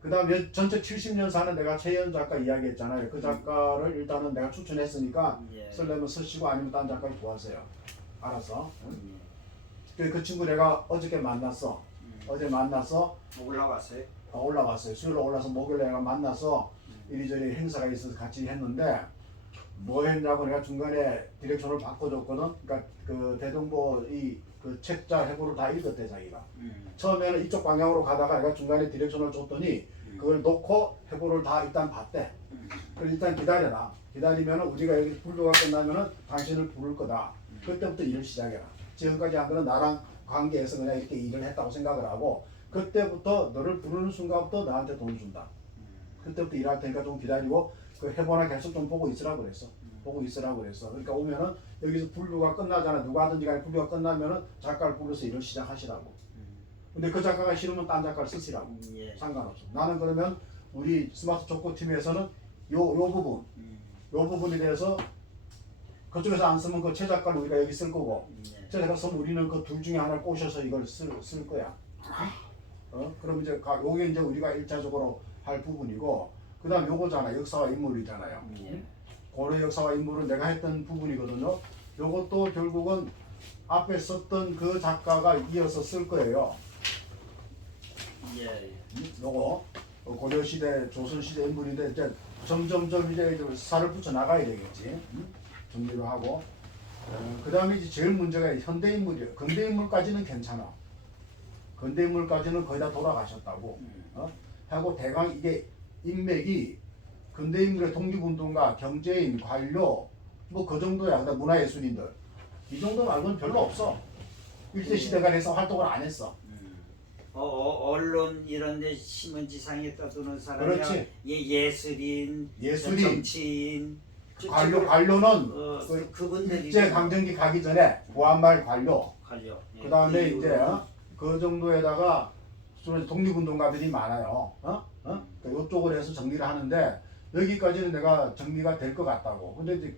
그 다음에 전체 70년 사는 내가 최현 작가 이야기했잖아요. 그 작가를 일단은 내가 추천했으니까 예. 쓰려면 쓰시고 아니면 딴 작가를 구하세요. 알았어. 예. 그 친구 내가 어저께 만났어. 어제 만나서 올라왔어요. 올라갔어요. 수요일 올라서 목요일에 내가 만나서 이리저리 행사가 있어서 같이 했는데 뭐 했냐고 내가 중간에 디렉션을 바꿔줬거든. 그러니까 그 대동보 그 책자 해보를 다 읽었대 자기가. 처음에는 이쪽 방향으로 가다가 내가 중간에 디렉션을 줬더니 그걸 놓고 해보를 다 일단 봤대. 그래서 일단 기다려라. 기다리면 우리가 여기 분류가 끝나면은 당신을 부를 거다. 그때부터 일을 시작해라. 지금까지 한 거는 나랑 관계에서 그냥 이렇게 일을 했다고 생각을 하고 그때부터 너를 부르는 순간부터 나한테 돈 준다. 그때부터 일할 테니까 좀 기다리고 그 해보나 계속 좀 보고 있으라고 그랬어. 보고 있으라고 그랬어. 그러니까 오면은 여기서 분류가 끝나잖아. 누가 하든지 간에 분류가 끝나면은 작가를 불러서 일을 시작하시라고. 근데 그 작가가 싫으면 딴 작가를 쓰시라고. 예. 상관없어. 나는 그러면 우리 스마트 족보 팀에서는 요 부분에 대해서 그쪽에서 안 쓰면 그 최 작가를 우리가 여기 쓸 거고 예. 최 작가 쓰면 우리는 그 둘 중에 하나를 꼬셔서 이걸 쓸 거야. 그럼 이제 요게 이제 우리가 1차적으로 할 부분이고 그 다음 요거잖아. 역사와 인물이잖아요. 예. 고려 역사와 인물은 내가 했던 부분이거든요. 요것도 결국은 앞에 썼던 그 작가가 이어서 쓸 거예요. 예. 요거 고려 시대, 조선 시대 인물인데 이제 점점점 이제 살을 붙여 나가야 되겠지. 정리를 하고. 그 다음에 이제 제일 문제가 현대 인물이에요. 근대 인물까지는 괜찮아. 근대 인물까지는 거의 다 돌아가셨다고. 하고 대강 이게 인맥이 근대 인물의 독립운동가, 경제인, 관료 뭐 그 정도야. 그다음 문화예술인들 이 정도 말고는 별로 없어. 일제 시대가 돼서 활동을 안 했어. 언론 이런데 신문지상에 떠드는 사람이 그렇지. 예술인, 정치인, 관료는 그분들이 일제 강점기 가기 전에 보안말 관료. 관료. 그 다음에 이제 그 정도에다가 주로 독립운동가들이 많아요. 그러니까 이쪽으로 해서 정리를 하는데 여기까지는 내가 정리가 될 것 같다고. 근데 이제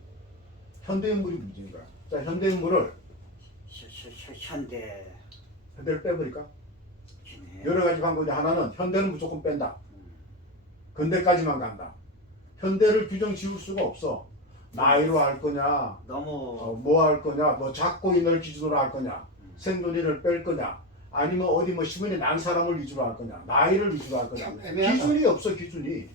현대인물이 문제인 거야. 자, 현대인물을 현대를 빼버릴까? 여러 가지 방법이 하나는 현대는 무조건 뺀다. 근대까지만 간다. 현대를 규정 지울 수가 없어. 나이로 할 거냐, 너무 뭐 할 거냐, 뭐 작고인을 기준으로 할 거냐, 생존일을 뺄 거냐, 아니면 어디 뭐 신문에 난 사람을 위주로 할 거냐, 나이를 위주로 할 거냐. 기준이 없어, 기준이.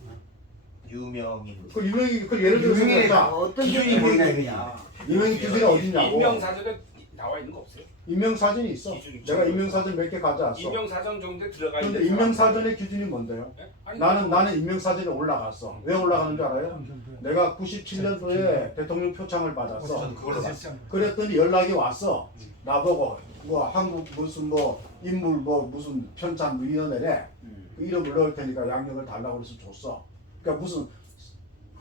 유명인. 그 유명이 그 예를 들어서 그랬다. 어떤 기준이 기준이 뭐냐, 뭐냐. 유명인 기준이 어디냐고. 인명사전에 나와 있는 거 없어요? 인명사전이 있어. 기준이 내가 인명사전 몇 개 가져왔어. 인명사전 정도에 들어가 있는 근데 인명사전의 기준이 뭔데요? 예? 아니, 나는 인명사전에 올라갔어. 왜 올라가는 줄 알아요? 내가 97년도에 대통령 표창을 받았어. 저는 그걸로 봤어요. 그랬더니 연락이 왔어. 나보고 뭐 한국 무슨 뭐 인물 뭐 무슨 편찬위원회래 그 이름을 넣을 테니까 양력을 달라고 그래서 줬어. 그러니까 무슨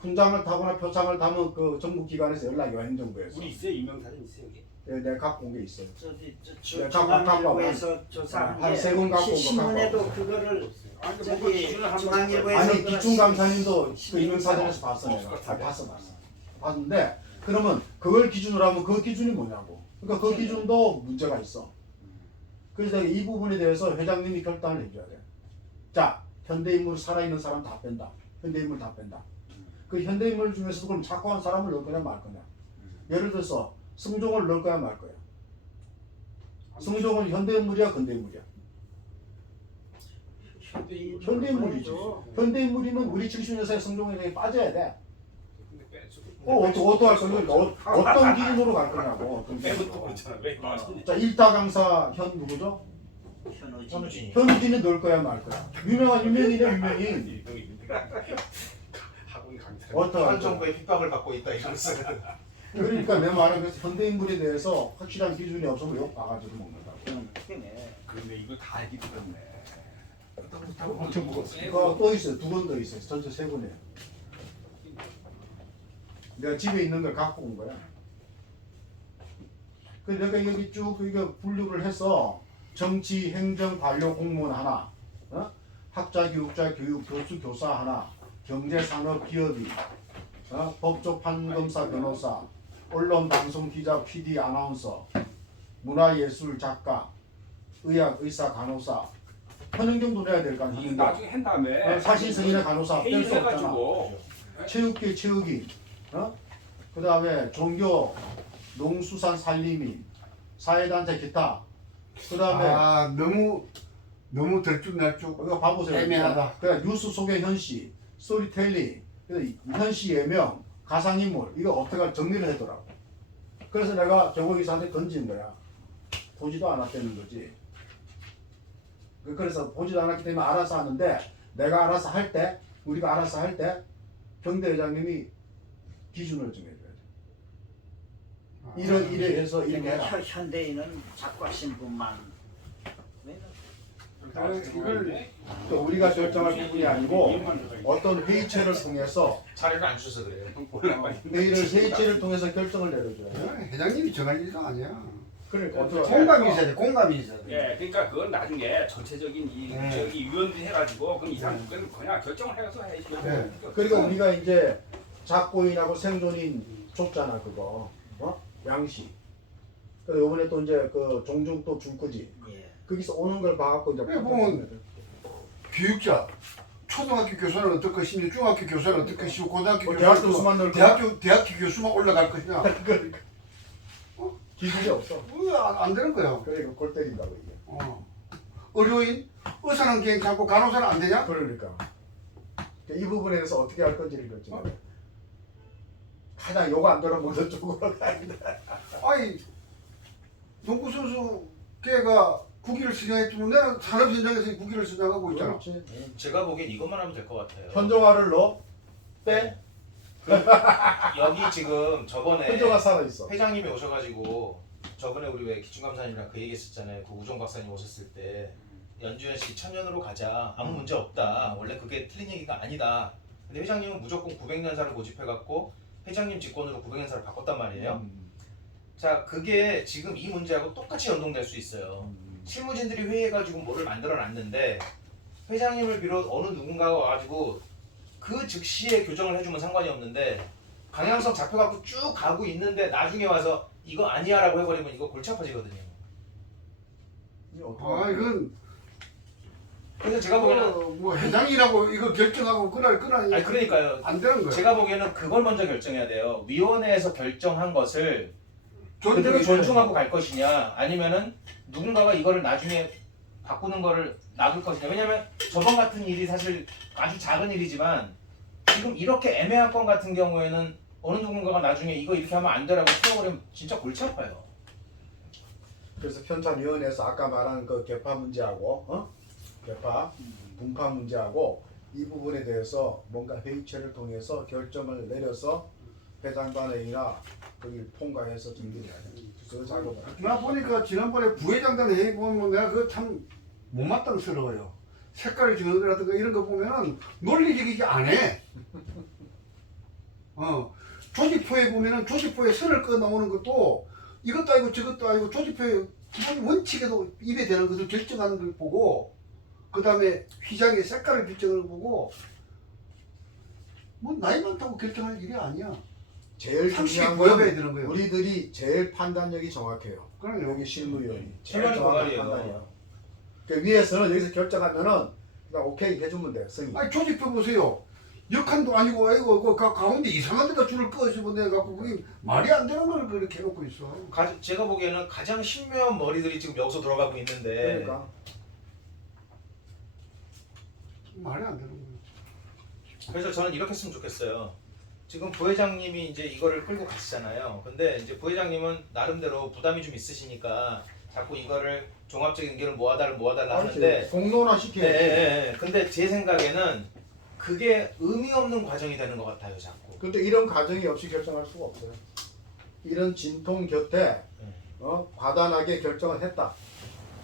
훈장을 타거나 표창을 타면 그 정부기관에서 연락이 와 행정부에서. 우리 있어요? 인명사전 있어요 여기? 내가 갖고 온 게 있어요. 저 갖고 중앙일보에서 조사한 한 세 권 갖고 온 거 신문에도 그거를 아니 뭔가 저기 기준을 한번 중앙일보에서 아니 그런 기춘감사님도 그 인명사전에서 봤어 내가. 봤어. 봤는데 그러면 그걸 기준으로 하면 그 기준이 뭐냐고. 그러니까 그 기준도 문제가 있어. 그래서 내가 이 부분에 대해서 회장님이 결단을 해줘야 돼. 자, 현대인물 살아있는 사람 다 뺀다. 현대인물 다 뺀다. 그 현대인물 중에서도 그럼 착고한 사람을 넣을 거냐 말 거냐. 예를 들어서 승종을 넣을 거야 말 거야. 승종은 현대인물이야 근대인물이야. 현대인물이지. 현대인물이면 우리 70년사의 승종에 빠져야 돼. 근데 빼죠. 어떻게 할 거냐. 어떤 기준으로 갈 거냐고. 빼면 또 그렇잖아. 왜 말하니? 자, 일타강사 현 누구죠? 현우진. 현우진은 넣을 거야 말 거야. 유명한 유명인이네 유명인. 학원이 강사. 어떻게 할 현 거야. 정부의 핍박을 받고 있다 이러면서. 그러니까 내 말은 그래서 현대인물에 대해서 확실한 기준이 없으면 욕 봐가지고 먹는다. 근데 이거 다 알기 들었네. 그거 또 있어요. 두 권 더 있어요. 전체 세 권이에요. 내가 집에 있는 걸 갖고 온 거야. 그 내가 여기 쭉 이거 분류를 해서 정치, 행정, 관료, 공무원 하나, 학자, 교육자, 교육, 교수, 교사 하나, 경제, 산업, 기업인, 법조, 판검사, 변호사, 언론, 방송, 기자, PD, 아나운서, 문화예술, 작가, 의학, 의사, 간호사, 현행정도 내야 될 거 이거 아니야. 나중에 한 다음에 사실 승인의 간호사 뺄 수 없잖아. 해가지고 체육계 체육인, 그 다음에 종교, 농수산 살림인, 사회단체 기타, 그 다음에 아 너무 들쭉날쭉 이거 봐보세요. 애매하다. 그러니까 뉴스 속의 현시, 스토리텔링, 현시 예명, 가상인물 이거 어떻게 정리를 하더라고. 그래서 내가 교육이사한테 던진 거야. 보지도 않았다는 거지. 그래서 보지도 않았기 때문에 알아서 하는데 내가 알아서 할 때, 우리가 알아서 할 때 경대 회장님이 기준을 정해줘야 돼. 이래 해서 이렇게 해라. 현대인은 작가신 분만 이걸 또 우리가 결정할 부분이 아니고 어떤 회의체를 통해서 자료를 안 주셔서 그래요. 회의체를 통해서 결정을 내려줘야 돼. 회장님이 정할 일도 아니야. 그러니까 어떻게 공감이 있어야 돼. 공감이 있어야 돼. 예, 그러니까 그건 나중에 전체적인 이 네. 저기 위원들 해가지고 그럼 이상 그건 그냥 결정을 해서 해야지. 네. 그러니까 우리가 이제 작고인하고 생존인 줬잖아 그거 양식. 그래서 이번에 또 이제 그 종중 또 줄 거지. 예. 거기서 오는 걸 봐갖고 이제 그래, 보면 교육자 초등학교 교사는 어떨 것이며 중학교 교사는 어떨 것이고 고등학교 대학 교사는 교수만 넣을 거야? 대학교 교수만 올라갈 것이냐. 그러니까 기준이 없어. 안 되는 거야. 그러니까 골 때린다고 이게. 의료인 의사는 괜찮고 간호사는 안 되냐? 그러니까 이 부분에 대해서 어떻게 할 건지를 결정해. 가장 요거 안 되면 먼저 쪽으로 가야 돼. 아니 농구 선수 걔가 국기를 수령했지만 내가 산업 현장에서 국기를 수령하고 있잖아. 그렇지. 제가 보기엔 이것만 하면 될 것 같아요. 현종화를 넣어 빼. 여기 지금 저번에 현종화 살아 있어. 회장님이 오셔가지고 저번에 우리 왜 기춘감사님이랑 그 얘기했었잖아요. 그 우종 박사님 오셨을 때 연주현 씨 천년으로 가자. 아무 문제 없다. 원래 그게 틀린 얘기가 아니다. 근데 회장님은 무조건 900년사를 모집해갖고 회장님 직권으로 900년사를 바꿨단 말이에요. 자, 그게 지금 이 문제하고 똑같이 연동될 수 있어요. 실무진들이 회의해가지고 뭐를 만들어놨는데 회장님을 비롯 어느 누군가가 와가지고 그 즉시에 교정을 해주면 상관이 없는데 방향성 잡혀갖고 쭉 가고 있는데 나중에 와서 이거 아니야라고 해버리면 이거 골치 아파지거든요. 아 이건 그래서 제가 보기에는 뭐 회장이라고 이거 결정하고 그날 아니 그러니까요. 안 되는 거야. 제가 보기에는 그걸 먼저 결정해야 돼요. 위원회에서 결정한 것을 그대로 존중해야 존중하고 갈 것이냐 아니면은 누군가가 이거를 나중에 바꾸는 거를 놔둘 것이냐. 왜냐면 저번 같은 일이 사실 아주 작은 일이지만 지금 이렇게 애매한 건 같은 경우에는 어느 누군가가 나중에 이거 이렇게 하면 안 되라고 틀어버리면 진짜 골치 아파요. 그래서 편찬위원회에서 아까 말한 그 개파 문제하고 개파 분파 문제하고 이 부분에 대해서 뭔가 회의체를 통해서 결정을 내려서 회장단회의나 거기 통과해서 정리해야 돼. 그 작업을. 나 보니까 지난번에 부회장단 회의 보면 내가 그거 참 못마땅스러워요. 색깔을 정하는 거라든가 이런 거 보면은 논리적이지 않아. 조직포에 보면은 조직포에 선을 꺼 나오는 것도 이것도 아니고 저것도 아니고 조직포의 기본 원칙에도 입에 대는 것을 결정하는 걸 보고 그 다음에 휘장의 색깔을 결정하는 걸 보고 뭐 나이 많다고 결정할 일이 아니야. 제일 상식이 중요한 보여야 건 되는 거예요. 우리들이 제일 판단력이 정확해요. 그럼요. 여기 실무위원이 제일 출발이 정확한 고갈이에요. 판단이에요. 그 위에서는 여기서 결정하면은 그냥 오케이 해주면 돼. 승인. 아니 조직표 보세요. 역한도 아니고 아이고 그 가운데 이상한 데다 줄을 꺼서 내갖고 그게 말이 안 되는 걸 그렇게 해놓고 있어. 제가 보기에는 가장 신묘한 머리들이 지금 여기서 돌아가고 있는데 그러니까 말이 안 되는 거예요. 그래서 저는 이렇게 했으면 좋겠어요. 지금 부회장님이 이제 이거를 끌고 가시잖아요. 근데 이제 부회장님은 나름대로 부담이 좀 있으시니까 자꾸 이거를 종합적인 의견을 모아달라 하는데 공론화 네, 시켜야지. 네. 근데 제 생각에는 그게 의미 없는 과정이 되는 것 같아요, 자꾸. 근데 이런 과정이 없이 결정할 수가 없어요. 이런 진통 곁에 과단하게 결정을 했다.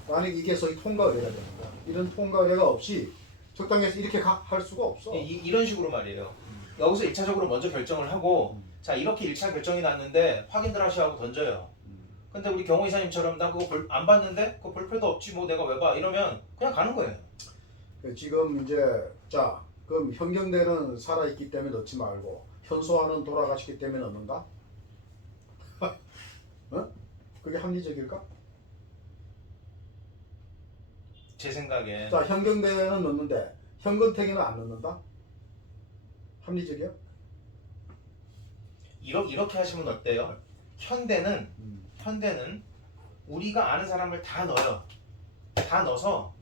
만약 이게 소위 통과 의뢰가 되는 거야. 이런 통과 의뢰가 없이 적당해서 이렇게 할 수가 없어. 이런 식으로 말이에요. 여기서 1차적으로 먼저 결정을 하고 자 이렇게 1차 결정이 났는데 확인들 하시라고 던져요. 근데 우리 경호 이사님처럼 나 그거 안 봤는데 그거 볼 필요도 없지 뭐 내가 왜 봐 이러면 그냥 가는 거예요. 지금 이제 자 그럼 현경대는 살아있기 때문에 넣지 말고 현소아는 돌아가시기 때문에 넣는가? 그게 합리적일까? 제 생각에 자 현경대는 넣는데 현근택이는 안 넣는다? 합리적이야? 이렇게 하시면 어때요? 현대는 우리가 아는 사람을 다 넣어요. 다 넣어서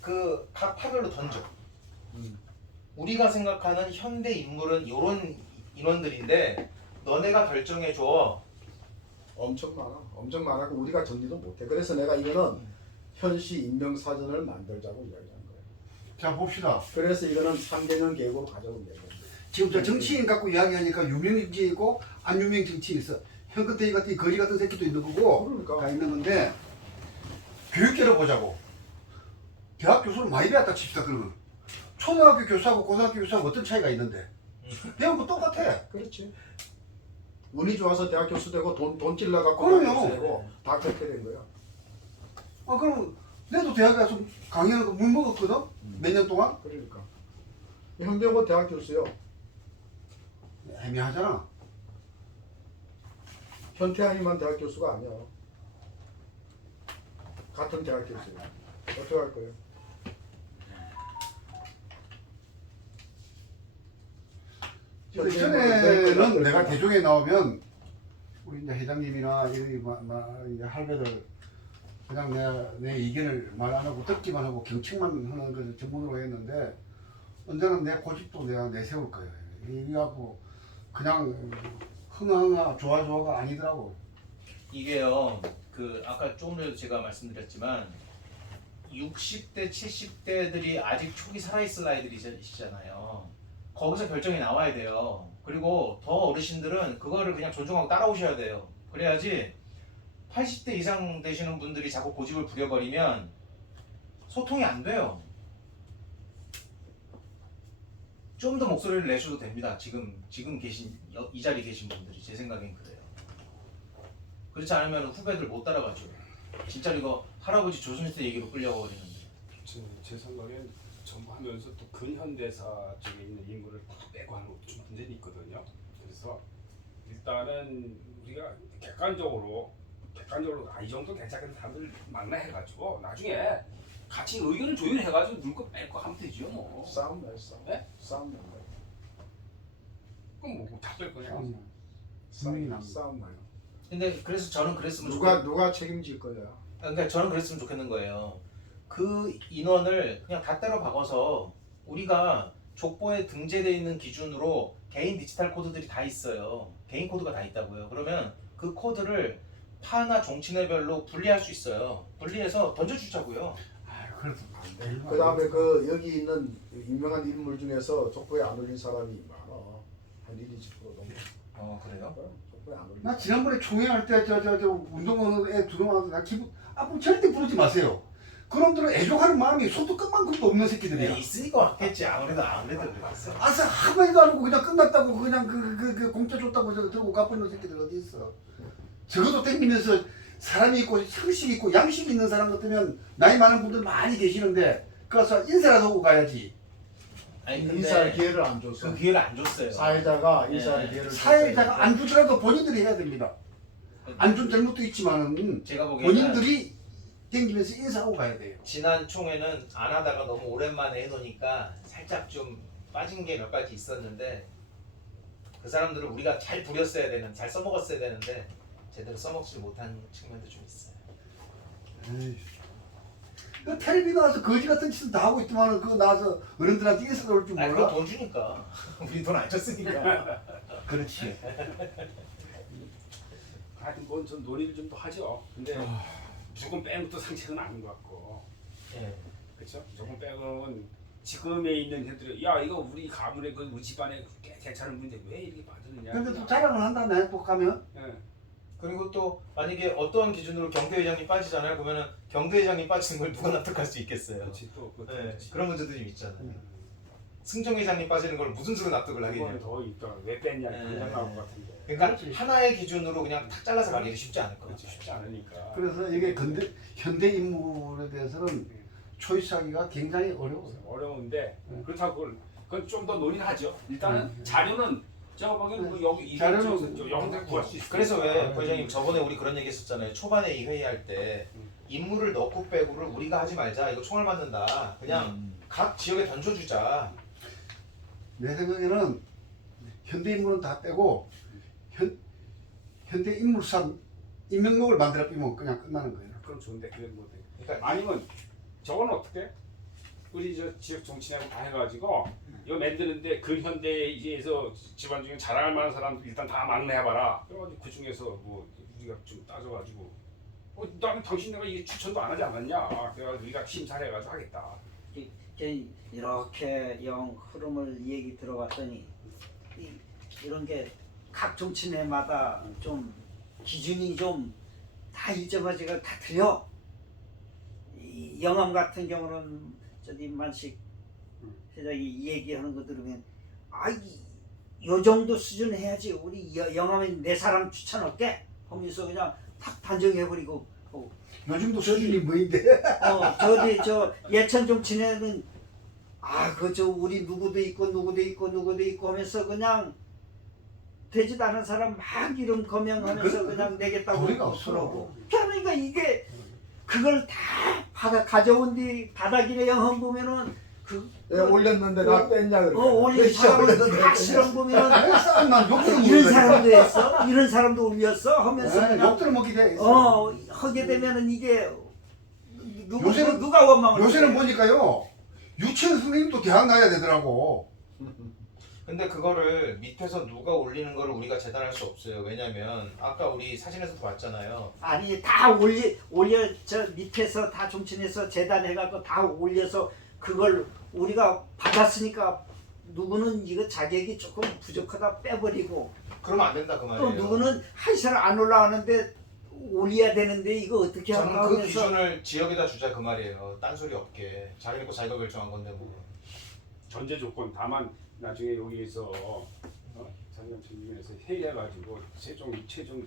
그 각 파별로 던져. 우리가 생각하는 현대 인물은 이런 인원들인데 너네가 결정해 줘. 엄청 많아. 우리가 정리도 못해. 그래서 내가 이거는 현시 임명사전을 만들자고 이야기한 거예요. 자 봅시다. 그래서 이거는 3개년 계획으로 가자고 이야기한 거예요. 지금 저 정치인 갖고 이야기하니까 유명 정치인 있고 안 유명 정치인 있어. 현근태희 같은 거지 같은 새끼도 있는 거고 그러니까. 다 있는 건데 교육계로 보자고. 대학 교수를 많이 배웠다 칩시다 그러면. 초등학교 교수하고 고등학교 교수하고 어떤 차이가 있는데 배운 거 똑같아. 그렇지. 운이 좋아서 대학 교수 되고 돈 찔러갖고 그럼요. 대학 교수 되고 다 그렇게 된 거야. 아 그럼 내도 대학에 가서 강의하는 거 물 먹었거든? 몇 년 동안? 그러니까. 현병호 대학 교수요. 애매하잖아. 현태환이만 대학 교수가 아니야. 같은 대학 교수야. 어떻게 할 거예요? 그 전에는 내가 대종에 나오면 우리 이제 회장님이나 이제 할배들 그냥 내 의견을 말 안 하고 듣기만 하고 경청만 하는 것을 전문으로 했는데 언제는 내 고집도 내가 내세울 거예요. 이래갖고 그냥 흥흥하 좋아가 아니더라고. 이게요. 그 아까 조금 전에도 제가 말씀드렸지만 60대, 70대들이 아직 촉이 살아있을 나이들이시잖아요. 거기서 결정이 나와야 돼요. 그리고 더 어르신들은 그거를 그냥 존중하고 따라오셔야 돼요. 그래야지 80대 이상 되시는 분들이 자꾸 고집을 부려버리면 소통이 안 돼요. 좀 더 목소리를 내셔도 됩니다. 지금 계신 이 자리에 계신 분들이 제 생각엔 그래요. 그렇지 않으면 후배들 못 따라가죠. 진짜 이거 할아버지 조선시대 얘기로 끌려가 버리는데. 제 생각엔 전부하면서 또 근현대사 쪽에 있는 인물을 다 빼고 하는 것도 좀 문제는 있거든요. 그래서 일단은 우리가 객관적으로 이 정도 괜찮은 사람들 만나 해가지고 나중에 같이 의견을 조율해가지고 넣을 거 뺄 거 하면 되죠 뭐. 싸움 날 싸움. 네? 싸움 날. 그럼 뭐다 뺄 거냐. 분명히 납니다. 싸움 날. 근데 그래서 저는 그랬으면 누가 책임질 거냐? 그러니까 저는 그랬으면 좋겠는 거예요. 그 인원을 그냥 다 때려 박아서 우리가 족보에 등재되어 있는 기준으로 개인 디지털 코드들이 다 있어요. 개인 코드가 다 있다고요. 그러면 그 코드를 파나 종친회별로 분리할 수 있어요. 분리해서 던져주자고요. 아, 그래도 안 돼. 그 다음에 그 여기 있는 유명한 인물 중에서 족보에 안 올린 사람이 많아. 한 1-20% 정도. 그래요? 족보에 안 올린. 나 지난번에 총회할 때 저 운동하는 애 들어와서 나 기분 뭐 절대 부르지 마세요. 그놈들은 애족하는 마음이 소도 끝만큼도 없는 새끼들이야. 있으니까 왔겠지. 아무래도 그랬어. 아서 한 마디도 안 하고 그냥 끝났다고 그냥 그 공짜 줬다고 저 들고 갚는 새끼들 어디 있어. 적어도 땡기면서 사람이 있고 형식 있고 양식 있는 사람 같으면 나이 많은 분들 많이 계시는데 가서 인사라도 하고 가야지. 아니 근데 인사할 기회를 안 줬어. 그 기회를 안 줬어요. 사회자가 네. 인사할 기회를 사회자가 안 주더라도 본인들이 해야 됩니다. 안 준 잘못도 있지만은 제가 보기에는 본인들이 땡기면서 인사하고 가야 돼요. 지난 총회는 안 하다가 너무 오랜만에 해놓으니까 살짝 좀 빠진 게 몇 가지 있었는데 그 사람들을 우리가 잘 부렸어야 되는, 잘 써먹었어야 되는데 제대로 써먹지 못한 측면도 좀 있어요. 에이. 그 텔레비 나와서 거지 같은 짓을 다 하고 있더만은 그거 나와서 어른들한테 인사도 올 줄 아니 그거 몰라. 돈 주니까 우리 돈 안 줬으니까. 그렇지. 하여튼 뭐좀 논의를 좀 더 하죠. 근데 조금 빼는 것도 상책은 아닌 것 같고, 예. 그렇죠? 조금 빼고는 지금에 있는 애들이 야 이거 우리 가문에 그 우리 집안에 괜찮은 분인데 왜 이렇게 받느냐. 근데 또 자랑을 한다네 또 가면. 예. 그리고 또 만약에 어떤 기준으로 경대회장이 빠지잖아요. 그러면은 경대회장이 빠지는 걸 누가 납득할 수 있겠어요. 그렇지 또 그. 네, 그런 문제도 좀 있잖아요. 승정회장이 빠지는 걸 무슨 수로 납득을 그거는 하겠냐고. 더 있다. 왜 뺐냐 네. 그냥 나올 것 같은데. 그러니까 그렇지. 하나의 기준으로 그냥 탁 잘라서 가기가 쉽지 않을 것 그렇지 같아요. 쉽지 않으니까. 그래서 이게 현대 인물에 대해서는 초이스하기가 굉장히 어려워요. 어려운데 네. 그렇다고 그건 좀 더 논의를 하죠. 일단은 자료는 제가 보기에는 그 여기 자료는 영상 구할 수 있어요. 그래서 왜 부회장님 저번에 우리 그런 얘기 했었잖아요. 초반에 이 회의할 때 인물을 넣고 빼고를 우리가 하지 말자. 이거 총알 맞는다. 그냥 각 지역에 던져주자. 내 생각에는 현대 인물은 다 빼고 현대 인물상 인명록을 만들어 빼면 그냥 끝나는 거예요. 그럼 좋은데 그게 뭐 그러니까 아니면 저건 어떻게? 우리 저 지역 정치하고 다 해가지고 이거 만드는데 그 현대에서 집안 중에 자랑할 만한 사람 일단 다 만나해봐라. 그래가지고 그 중에서 뭐 우리가 좀 따져가지고 나는 당신네가 이게 추천도 안 하지 않았냐? 그래가지고 우리가 심사를 해가지고 하겠다. 이렇게 영 흐름을 얘기 들어봤더니 이런 게 각 정치내마다 좀 기준이 좀 다 일정하지가 다 틀려. 이 영암 같은 경우는 저기 만식 회장이 얘기하는 거 들으면 요 정도 수준 해야지 우리 영암에 내 사람 추천할게 하면서 그냥 탁 단정해버리고 요즘도 수준이 뭐인데? 저 예천 정치내는 저 우리 누구도 있고 하면서 그냥 되지도 않은 사람 막 이름 거명하면서 그냥 내겠다고 거리가 없어. 그러고 그러니까 이게 그걸 다 가져온 뒤 바닥이래 영험 보면은 올렸는데 나 뺐냐 그래. 올린 사람을 다 실험 보면은 난 욕들을 이런 먹게 사람도 했어 이런 사람도 올렸어 하면서 돼. 그냥 욕들을 먹게 돼. 있어. 하게 되면은 이게 요새는- 누가 원망을 요새는 해? 보니까요 유치원 선생님도 대학 나야 되더라고. 근데 그거를 밑에서 누가 올리는 거를 우리가 재단할 수 없어요. 왜냐면 아까 우리 사진에서도 봤잖아요. 아니 다 올려 저 밑에서 다 종친해서 재단해갖고 다 올려서 그걸 우리가 받았으니까 누구는 이거 자격이 조금 부족하다 빼버리고 그러면 안 된다 그 말이에요. 또 누구는 한시를 안 올라가는데 올려야 되는데 이거 어떻게 저는 할까 그 하면서 기준을 지역에다 주자 그 말이에요. 딴소리 없게. 자기네 거 자기가 결정한 건데 뭐. 전제 조건 다만 나중에 여기에서 상임위원회에서 회의해가지고 최종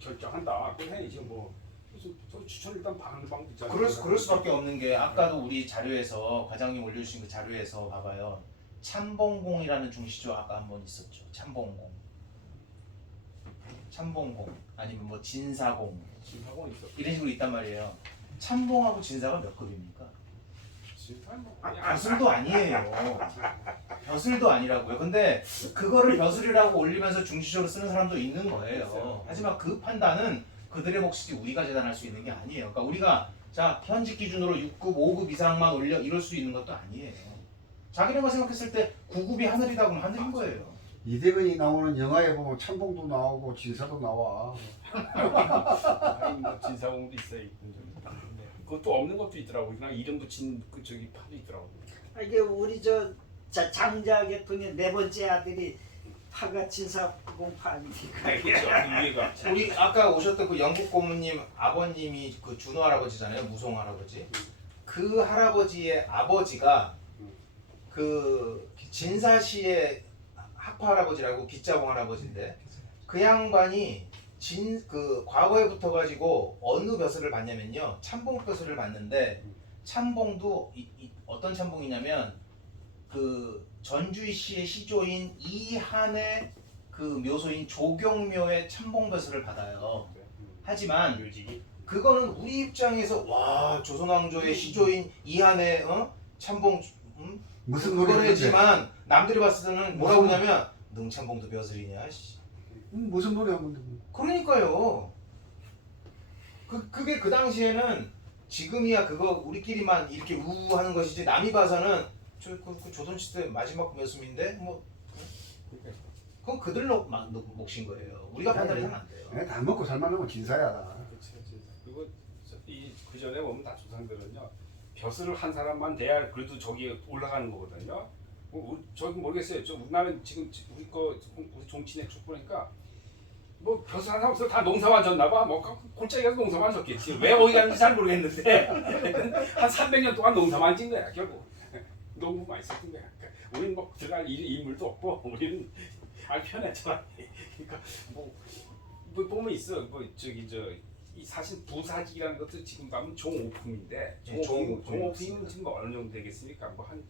결정한다. 그 해야지 뭐. 그래서 저 추천 일단 받는 방법 있잖아요. 그럴 수밖에 없는 게 아까도 우리 자료에서 과장님 올려주신 그 자료에서 봐봐요. 참봉공이라는 중시조 아까 한번 있었죠. 참봉공 아니면 뭐 진사공 지금 하고 있어. 이런 식으로 있단 말이에요. 참봉하고 진사가 몇 급입니까? 지금 뭐 벼슬도 아니에요. 벼슬도 아니라고요. 근데 그거를 벼슬이라고 올리면서 중시조로 쓰는 사람도 있는 거예요. 하지만 그 판단은 그들의 몫이지 우리가 재단할 수 있는 게 아니에요. 그러니까 우리가 자 현직 기준으로 6급, 5급 이상만 올려 이럴 수 있는 것도 아니에요. 자기네가 생각했을 때 9급이 하늘이다 그러면 하늘인 거예요. 이대근이 나오는 영화에 보면 참봉도 나오고 진사도 나와. 아니 뭐 진사공도 있어요. 네. 그것도 없는 것도 있더라고. 그냥 이름 붙인 그 저기 판도 있더라고. 아, 이게 우리 저 장자계 분의 네 번째 아들이 파가 진사공파 아닙니까? 그렇죠. 위에가. 우리 아까 오셨던 그 영국 고모님 아버님이 그 준호 할아버지잖아요. 무송 할아버지. 그 할아버지의 아버지가 그 진사시의 학파 할아버지라고 기자봉 할아버지인데 그 양반이 그 과거에 붙어가지고 어느 벼슬을 받냐면요. 참봉 벼슬을 받는데 참봉도 어떤 참봉이냐면 그 전주시의 시조인 이한의 그 묘소인 조경묘의 참봉 벼슬을 받아요. 하지만 묘지. 그거는 우리 입장에서 와 조선왕조의 시조인 이한의 참봉 무슨 그걸 노래 했지만 남들이 봤을 때는 뭐라고 그러냐면 능참봉도 벼슬이냐 씨. 무슨 노래 한번 듣고. 그러니까요. 그게 그 당시에는 지금이야 그거 우리끼리만 이렇게 우우 하는 것이지 남이 봐서는 그 조선시대 마지막 묘수인데 뭐 그건 그들 몫인 거예요. 우리가 판단해서는 안 돼요. 다 먹고 살만하면 진사야. 그렇지. 그리고 그 전에 보면 다 조상들은요 벼슬을 한 사람만 돼야 그래도 저기 올라가는 거거든요. 저기 모르겠어요. 우리나라는 지금 우리 정치내 쭉 보니까 뭐 벼슬 한 사람 없어 다 농사만 졌나봐. 뭐 골짜기 가서 농사만 졌겠지. 왜 거기 갔는지 잘 모르겠는데 한 300년 동안 농사만 진 거야 결국. 농부만 있었던 거야. 그러니까 우리는 뭐 들어갈 인물도 없고 우리는 알 편했잖아. 그러니까 뭐 보면 있어. 뭐 저기 이 사실 부사직이라는 것도 지금 가면 종오품인데 종오품은 지금 어느 정도 되겠습니까? 뭐 한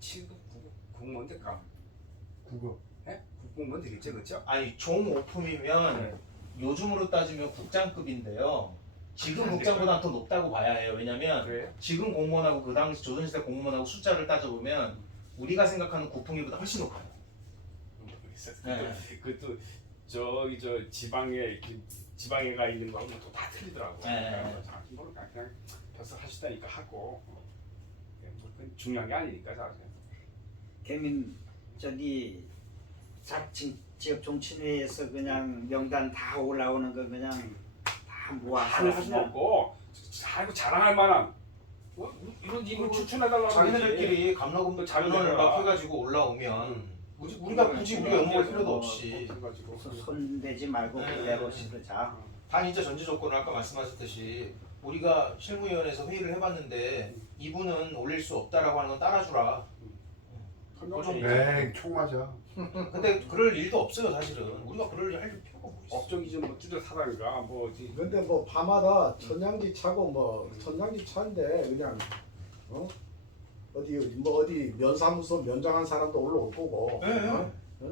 7급 9급 공무원 될까? 9급. 예? 공무원 되겠죠, 그렇죠? 아니 종오품이면 네. 요즘으로 따지면 국장급인데요. 지금 국장보다 더 높다고 봐야 해요. 왜냐면 그래요? 지금 공무원하고 그 당시 조선시대 공무원하고 숫자를 따져보면 우리가 생각하는 국풍이보다 훨씬 높아요. 네. 그것도 저기 지방에 가 있는 거하고 또 다 틀리더라고. 네. 그러니까 모르니까 그냥 벼슬 하시다니까 하고 그건 중요한 게 아니니까 사실. 개민 저기 지역 종친회에서 그냥 명단 다 올라오는 거 그냥 다 모아서 하는 할수 없고 아이고 자랑할 만한 이런 인물 추천해달라고 자기네들끼리 감로금도 자료를 막 해가지고 올라오면 우리가 굳이 우리가 연구할 필요도 없이 손대지 말고 네. 그대로 실으자. 단일자 전제 조건을 아까 말씀하셨듯이 우리가 실무위원회에서 회의를 해봤는데 이분은 올릴 수 없다라고 하는 건 따라주라. 네, 총 맞아. 근데 그럴 일도 없어요 사실은. 우리가 그럴 일 할 필요가 뭐 있어. 업종이 좀뭐 뚜렷 하다가 뭐 어디 근데 뭐 밤마다 천냥지 차고 뭐 천냥지 차인데 그냥 어디 면사무소 면장한 사람도 올라올 거고 네.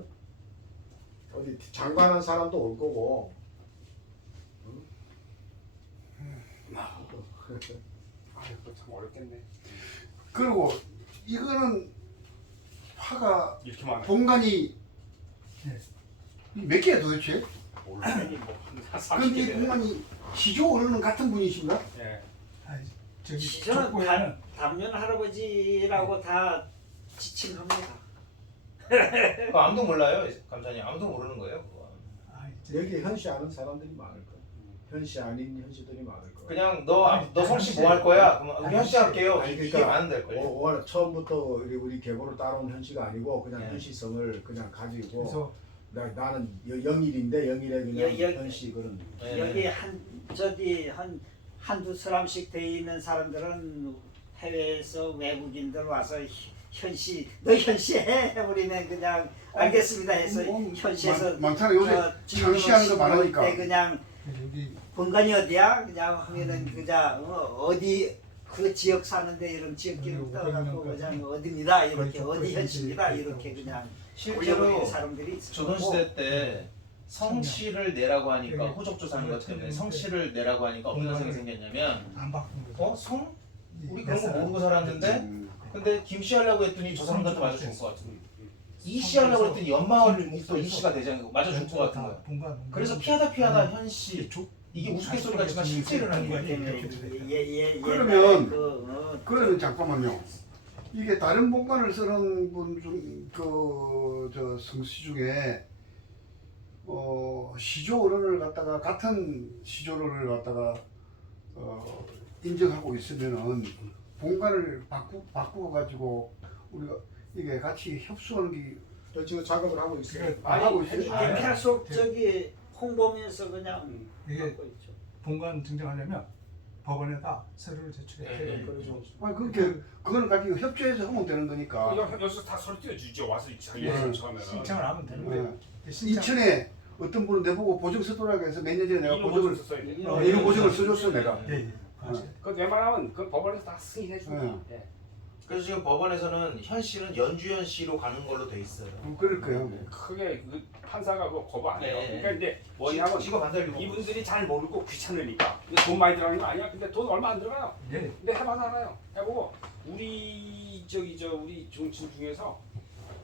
어디 장관한 사람도 올 거고 아이고 참 어렵겠네. 그리고 이거는 화가 이렇게 많아. 공간이 몇 개야 도대체? 올라가니 뭐한 그럼 이 30개. 공간이 시조 어른은 같은 분이신가? 예. 아니, 저기 시절은 족보에는 담년 할아버지라고 다 지칭합니다. 그거 아무도 몰라요 감사님. 아무도 모르는 거예요 그거. 아니, 저- 여기 현씨 아는 사람들이 많을 거야. 현씨 아닌 현씨들이 많을 거야. 그냥 너 성씨 뭐 할 거야? 그럼 우리 현씨 할게요. 아니, 이게 그러니까 많은 될 거예요. 원래 처음부터 우리 계보를 따라온 현씨가 아니고 그냥 네. 현씨성을 그냥 가지고 그래서 나는 영일인데 영일에 그냥 여- 현씨 그런. 네. 여기 한두 사람씩 돼 있는 사람들은 해외에서 외국인들 와서 현씨 너 현씨 해버리면 그냥 알겠습니다 해서 현씨에서 많잖아. 요새 창시하는 거 많으니까. 때 그냥 여기 본관이 어디야? 그냥 하면은 그냥 어디 그 지역 사는데 이런 지역기를 떠갖고 그냥 어디입니다 이렇게 어디 현씨입니다 이렇게 그냥 실제로 올려버리는 사람들이 있고 조선시대 때 성씨를 내라고 하니까 여기 호적조사하는 것 때문에 여기 성씨를 내라고 하니까 어떤 현상이 생겼냐면 안 바꾼 거죠. 성? 우리 그런 거 모르고 살았는데 근데 김씨 하려고 했더니 저 사람들한테 맞아 죽을 것 같은 거야. 이씨 하려고 했더니 연마을 또 이씨가 되잖아. 맞아 죽을 것 같은 거야. 그래서 피하다 현씨 이게 우스갯소리 같지만 실제 일어나는 거야. 그러면- 그 그러면 잠깐만요. 이게 다른 본관을 쓰는 분 중 저 성씨 중에 시조어른을 갖다가 같은 시조어른을 갖다가 인정하고 있으면은 본관을 바꾸어 가지고 우리가 이게 같이 협소하는 게 저 지금 작업을 하고 있어요. 하고 있어요. 아니, 계속 저기 홍보면서 그냥 이게 하고 있죠. 본관 증정하려면 법원에다 서류를 제출해야 네. 돼요. 그래서 아니 그렇게 그거는 가지고 협조해서 하면 되는 거니까. 여기서 다 서류 띄워주죠. 와서 자기 네. 처음에는. 신청을 하면 되는데 네. 신청 이천에 어떤 분은 내보고 보증 써달라고 해서 몇 년 전에 내가 보증을 써야 돼. 이런 보증을 써줬어 내가. 예, 예. 그 웬만하면 그 법원에서 다 승인해 줍니다. 네. 예. 그래서 지금 법원에서는 현 씨는 연주현 씨로 가는 걸로 돼 있어요. 그럴 거예요. 크게 그 판사가 그거 거부 안 해요. 네. 그러니까 이제 뭐냐면 직업 안 달리고. 이분들이 잘 모르고 귀찮으니까 이게 돈 많이 들어가는 거 아니야? 근데 돈 얼마 안 들어가요. 예. 근데 해봐서 알아요. 해보고 우리 우리 정친 중에서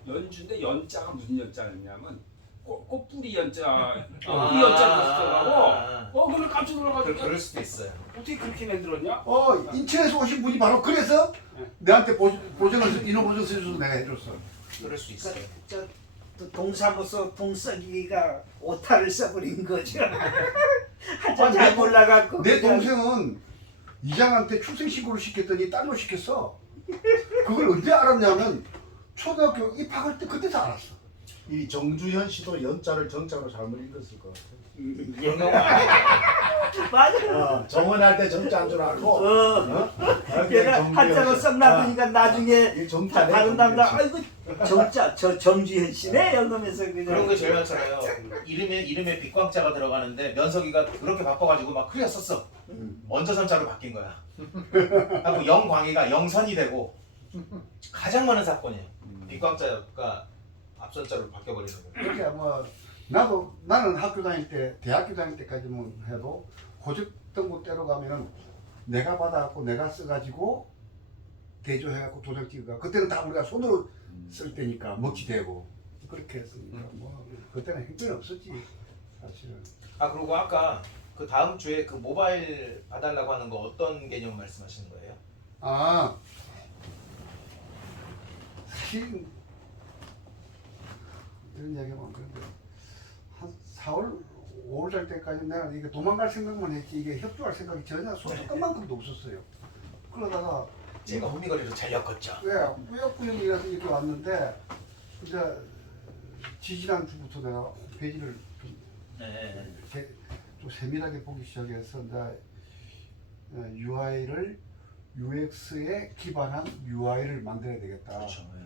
연주인데 연자가 무슨 연자였냐면 꽃뿌리 연자, 이 연자를 쓰더라고. 그걸 깜짝 놀라가지고 그럴 수도 있어요. 어떻게 그렇게 만들었냐? 인천에서 오신 분이 바로 그래서 네. 내한테 보증을 인허 보증 써줘서 내가 해줬어. 그럴 수 있어요. 또 동사무소 동석이가 오타를 써버린 거죠. 한참 잘 몰라갖고 내 그냥 동생은 이장한테 출생신고를 시켰더니 딴로 시켰어. 그걸 언제 알았냐면 초등학교 입학할 때 그때서 알았어. 이 정주현 씨도 연자를 정자로 잘못 읽었을 것 같아요. 그런 거 아니에요? 맞아. 정원할 때 정자 한 줄 알고. 걔가 한자로 썩 놔두니까 나중에 이 정자 다른 남자 아이고 정자 저 정주현 씨네 이러면서 그런 그냥 거 제일 많잖아요. 이름에 빗광자가 들어가는데 면석이가 그렇게 바빠가지고 막 흐려 썼어. 먼저 선자로 바뀐 거야. 하고 영광이가 영선이 되고 가장 많은 사건이에요. 빗광자가 앞선자로 바뀌어버리는 거예요. 그렇게 아마 나는 학교 다닐 때 대학교 다닐 때까지만 해도 고적등부 때로 가면은 내가 받아갖고 내가 써가지고 대조해갖고 도장 찍어가 그때는 다 우리가 손으로 쓸 때니까 먹지 되고 그렇게 했으니까 뭐 그때는 형편이 없었지 사실은. 아 그리고 아까 그 다음 주에 그 모바일 봐달라고 하는 거 어떤 개념 말씀하시는 거예요? 사실 이런 이야기하면 그런데 한 4월 5월 때까지 내가 이게 도망갈 생각만 했지 이게 협조할 생각이 전혀 손끝만큼도 없었어요. 그러다가 제가 호미거리로 잘 엮었죠. 왜 꾸역꾸역이라서 이렇게 왔는데 이제 지지난주부터 내가 홈페이지를 네. 좀 세밀하게 보기 시작해서 이제 UI를 UX에 기반한 UI를 만들어야 되겠다. 그렇죠. 네.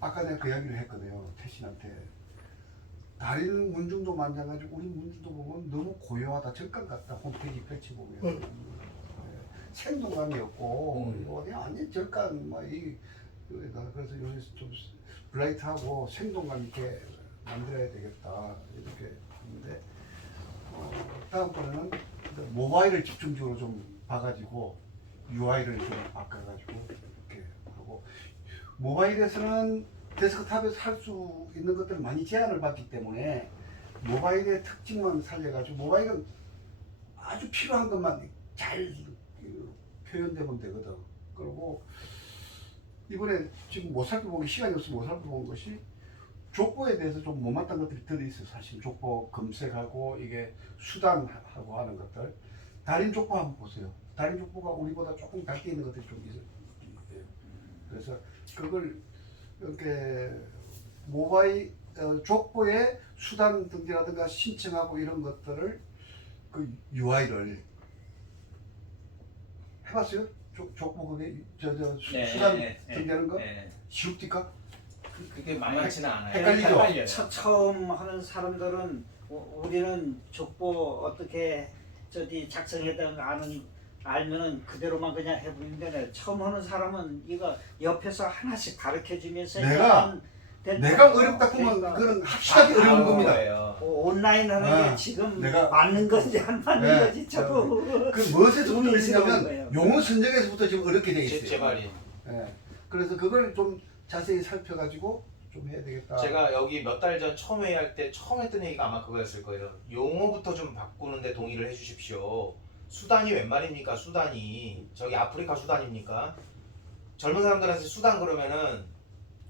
아까 내가 그 이야기를 했거든요. 태신한테. 다른 문중도 만져가지고 우리 문중도 보면 너무 고요하다. 절간 같다. 홈페이지 펼쳐보면. 생동감이 없고 이거 어디 아니 절간 그래서 요새 좀 블라이트하고 생동감 있게 만들어야 되겠다. 이렇게 했는데 다음번에는 모바일을 집중적으로 좀 봐가지고 UI를 좀 바꿔가지고 이렇게 하고 모바일에서는 데스크탑에서 할 수 있는 것들을 많이 제한을 받기 때문에 모바일의 특징만 살려가지고 모바일은 아주 필요한 것만 잘 표현되면 되거든. 그리고 이번에 지금 못 살펴보기 시간이 없어서 못 살펴본 것이 족보에 대해서 좀 못마땅한 것들이 들어있어요. 사실 족보 검색하고 이게 수단하고 하는 것들. 달인 족보 한번 보세요. 달인 족보가 우리보다 조금 밝게 있는 것들이 좀 있어요. 그래서 그걸 이렇게 모바일 족보의 수단 등기라든가 신청하고 이런 것들을 그 UI를 해봤어요? 족보 그게 수단 등기하는 거 쉬웁니까? 그게 만만치는 않아요. 헷갈리죠? 헷갈려요. 처음 하는 사람들은 우리는 족보 어떻게 작성해야 되는 거 알면은 그대로만 그냥 해보는데 처음 하는 사람은 이거 옆에서 하나씩 가르쳐주면서 내가 어렵다 하면 그건 합식하기 어려운 겁니다. 거예요. 온라인 하는 게 지금 내가 맞는 건지 안 맞는 건지 저도 그 무엇에서부터 눈이 있어요. 어렵냐면 용어 선정에서부터 지금 어렵게 돼 있어요. 제 말이. 그래서 그걸 좀 자세히 살펴가지고 좀 해야 되겠다. 제가 여기 몇 달 전 처음 회의할 때 처음 했던 얘기가 아마 그거였을 거예요. 용어부터 좀 바꾸는데 동의를 해주십시오. 수단이 웬 말입니까? 수단이 저기 아프리카 수단입니까? 젊은 사람들한테 수당 그러면은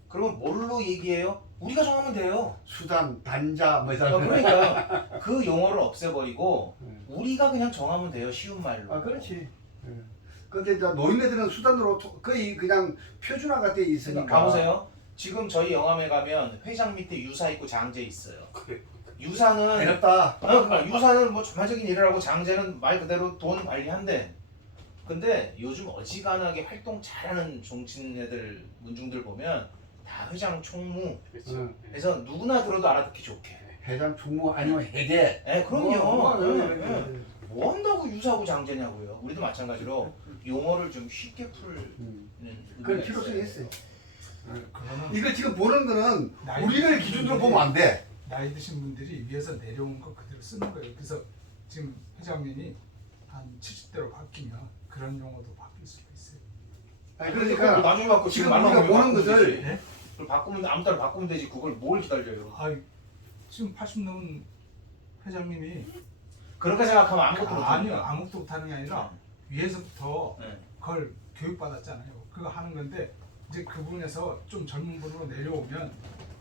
그러면 뭘로 얘기해요? 우리가 정하면 돼요. 수단, 단자 뭐 이런. 그러니까 그 용어를 없애버리고 음. 우리가 그냥 정하면 돼요. 쉬운 말로. 아 그렇지. 근데 이제 노인네들은 수단으로 거의 그냥 표준화가 돼 있으니까. 가보세요. 지금 저희 영암에 가면 회장 밑에 유사 있고 장제 있어요. 그래. 유사는 어렵다. 그러니까 유사는 뭐 전반적인 일을 하고 장제는 말 그대로 돈 관리한대. 근데 요즘 어지간하게 활동 잘하는 종친애들 문중들 보면 다 회장 총무. 그렇죠. 응. 그래서 누구나 들어도 알아듣기 좋게. 회장 총무 아니면 회계. 그럼요. 뭐, 뭐 한다고 유사하고 장제냐고요. 우리도 마찬가지로 용어를 좀 쉽게 풀는 그럴 필요성이 있어요. 그거는 이거 지금 보는 거는 나이 우리를 기준으로 보면 안 돼. 나이 드신 분들이 위에서 내려온 거 그대로 쓰는 거예요. 그래서 지금 회장님이 한 70대로 바뀌면 그런 용어도 바뀔 수가 있어요. 아니 그걸 그러니까 나중에 바꾸 지금 말만 우리가 하면 보는 바꾸면 것을 되지. 네? 그걸 바꾸면 아무 따라 바꾸면 되지. 그걸 뭘 기다려요. 아, 지금 80 넘은 회장님이 그렇게 생각하면 아무것도 못 아니요 합니다. 아무것도 못하는 게 아니라 위에서부터 네. 그걸 교육받았잖아요. 그거 하는 건데 이제 그분에서 좀 젊은 분으로 내려오면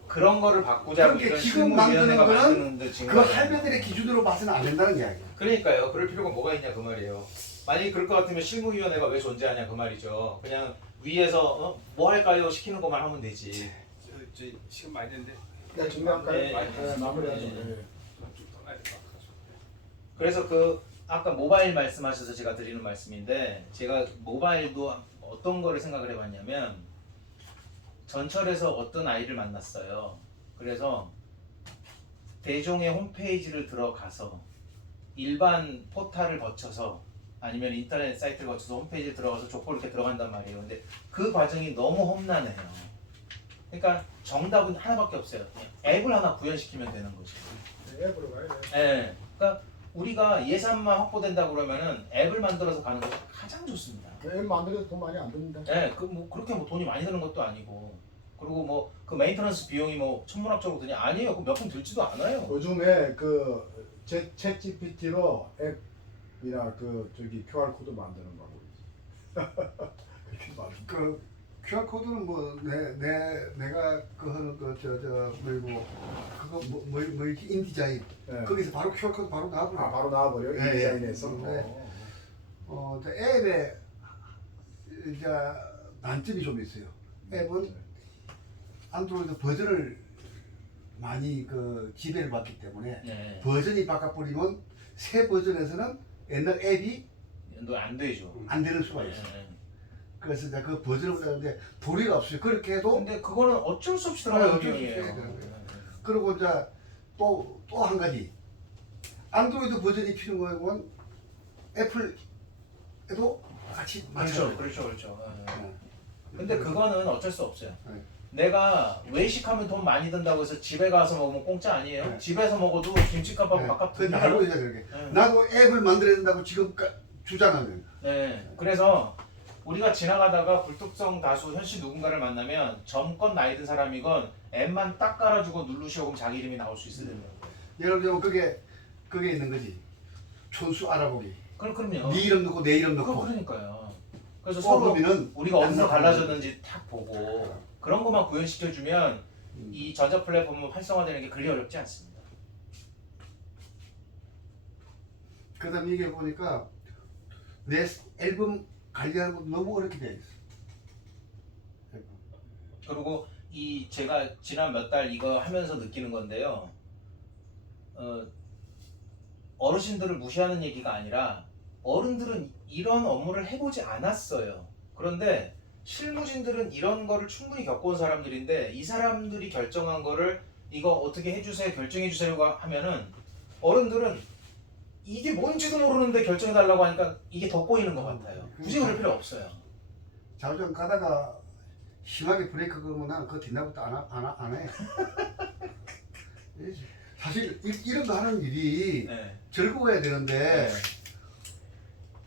그런 거를 바꾸자고 그렇게 이런 지금 실무위원회가 만드는 거는 만드는데 지금 그 할배들의 기준으로 봐서는 안 된다는 이야기야. 그러니까요. 그럴 필요가 뭐가 있냐 그 말이에요. 만약에 그럴 것 같으면 실무위원회가 왜 존재하냐 그 말이죠. 그냥 위에서 뭐 할까요 시키는 것만 하면 되지. 저 시간 많이 됐는데 네, 정리할까요? 네. 네, 마무리하죠. 네. 네. 좀더 나야 될것 같아서. 그래서 그 아까 모바일 말씀하셔서 제가 드리는 말씀인데 제가 모바일도 어떤 거를 생각을 해봤냐면 전철에서 어떤 아이를 만났어요. 그래서 대종의 홈페이지를 들어가서 일반 포탈을 거쳐서 아니면 인터넷 사이트를 거쳐서 홈페이지에 들어가서 족보 이렇게 들어간단 말이에요. 근데 그 과정이 너무 험난해요. 그러니까 정답은 하나밖에 없어요. 그냥 앱을 하나 구현시키면 되는 거죠. 네, 앱으로 가야 돼. 예. 그러니까 우리가 예산만 확보된다 그러면은 앱을 만들어서 가는 것이 가장 좋습니다. 앱 만들어도 돈 많이 안 듭니다. 예, 그 뭐 그렇게 뭐 돈이 많이 드는 것도 아니고, 그리고 뭐 그 메인터넌스 비용이 뭐 천문학적으로 드냐 아니에요. 그 몇 푼 들지도 않아요. 요즘에 그 챗 GPT로 앱이나 그 저기 QR 코드 만드는 거고 그렇게 만드. 그 QR 코드는 뭐 내가 그 하는 그저 뭐고 그거 뭐 이렇게 인디자인 네. 거기서 바로 QR 코드 바로 나와버려. 아 바로 나와버려. 예, 예. 디자인에서. 네. 저 앱에 이제 단점이 좀 있어요. 앱은 안드로이드 버전을 많이 그 지배를 받기 때문에 예. 버전이 바꿔버리면 새 버전에서는 옛날 앱이 너안 되죠. 안 되는 수가 예, 있어. 예. 그래서 이제 그 버전을 하는데 도리가 없어요. 그렇게 해도 근데 그거는 어쩔 수 없이 어쩔 들어가는 수 없이 비용이에요. 해야 되는 거예요. 그리고 이제 또 한 가지 안드로이드 버전이 필요한 건 애플에도 같이 그렇죠, 맞춰요. 그렇죠. 예. 네. 근데 그거는 어쩔 수 없어요. 네. 내가 외식하면 돈 많이 든다고 해서 집에 가서 먹으면 공짜 아니에요. 네. 집에서 먹어도 김치값하고 네. 바깥 그건 듭니다. 알고 있어야 되게. 네. 나도 앱을 만들어야 된다고 지금 주장하는. 네. 그래서 우리가 지나가다가 불특정 다수 현씨 누군가를 만나면 젊건 나이 든 사람이건 앱만 딱 깔아주고 누르시오 그럼 자기 이름이 나올 수 있어야 되는 거예요. 예를 들면 그게 있는 거지. 촌수 알아보기. 그럼요. 네 이름 넣고 내 이름 넣고. 그러니까요. 그래서 서로 그러면은 우리가 어디서 안 달라졌는지 탁 보고 그런 것만 구현시켜주면 이 전자 플랫폼은 활성화되는 게 그리 어렵지 않습니다. 그다음에 이게 보니까 내 앨범 관리하는 거 너무 어렵게 돼 있어. 그리고 이 제가 지난 몇 달 이거 하면서 느끼는 건데요. 어르신들을 무시하는 얘기가 아니라 어른들은 이런 업무를 해보지 않았어요. 그런데 실무진들은 이런 거를 충분히 겪어온 사람들인데 이 사람들이 결정한 거를 이거 어떻게 해주세요 결정해주세요 하면은 어른들은 이게 뭔지도 모르는데 결정해달라고 하니까 이게 더 꼬이는 것 같아요. 굳이 그럴 필요 없어요. 자주전 가다가 심하게 브레이크 걸면 난 그거 뒷날부터 안 해. 사실 이런 거 하는 일이 네. 즐거워야 되는데 네.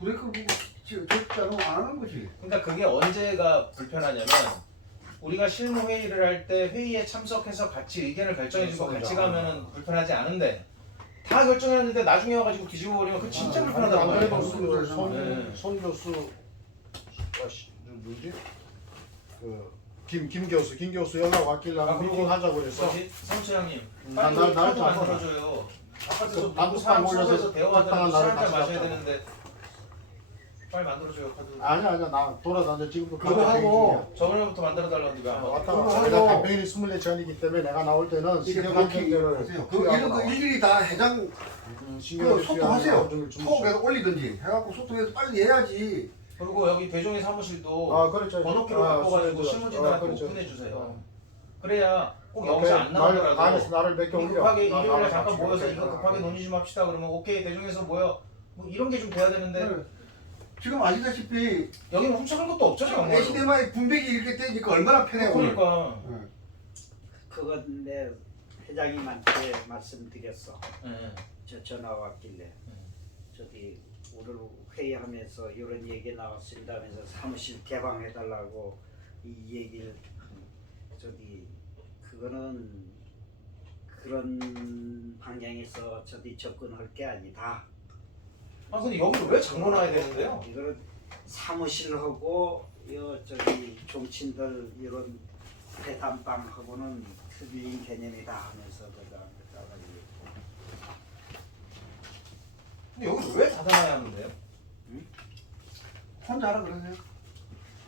브레이크 걸고 절대 안 하는 거지. 그러니까 그게 언제가 불편하냐면 우리가 실무 회의를 할 때 회의에 참석해서 같이 의견을 결정해주고 같이 가면은 불편하지 않은데 다 결정했는데 나중에 와가지고 뒤집어 버리면 그 진짜 불편하단 안 말이에요. 그래도 네. 손 교수 누구지? 김 교수 연락 왔길래 아, 미팅 그리고 하자고 그래서 뭐지? 성처장님 나- 빨리 나- 카드 나- 만들어줘요. 아까 그 저 누구 단톡방 사람 올려서 수업에서 대화하다가 적당한 술 날을 한잔 같이 마셔야 갔다가. 되는데 빨리 만들어줘요 카드. 아니야 나 돌아다녀 지금도 그거 하고 저번부터 만들어 달라는데 왜안 만들어? 왔다 그거 갔다 하고. 내가 캠페인이 24전이기 때문에 내가 나올 때는 이게 신경 그렇게 감정대를 하세요. 그 이런 거 일일이 다 회장 그 소통하세요. 톡에서 올리든지 해갖고 소통해서 빨리 해야지. 그리고 여기 대종의 사무실도 아 그렇죠. 번호키로 바꿔가지고 신문진들한테 그렇죠. 오픈해주세요. 그래야 꼭 오케이. 여기서 안 나오더라도 안에서 나를 몇 개 올려. 급하게 나- 일요일에 나랑 잠깐 같이 모여서 이렇게. 이거 급하게 논의 좀 합시다 그러면 오케이 대종에서 모여 뭐 이런 게 좀 돼야 되는데 네. 지금 아시다시피 여기는 훔쳐갈 것도 없잖아요. HDMI 분배기 이렇게 되니까 얼마나 편해 오늘. 그러니까 네. 그건 내 회장님한테 말씀드렸어. 예. 저 전화 왔길래 저기 오늘 회의하면서 이런 얘기 나왔습니다 하면서 사무실 개방해달라고 이 얘기를 저기 그거는 그런 방향에서 저기 접근할 게 아니다. 아 근데 여기를 왜 장로놔야 되는데요? 이거는 사무실하고 요 저기 종친들 이런 회담방하고는 틀린 개념이다 하면서 그다가 근데 여기를 왜 닫아놔야 하는데요? 혼자 하라 그러세요.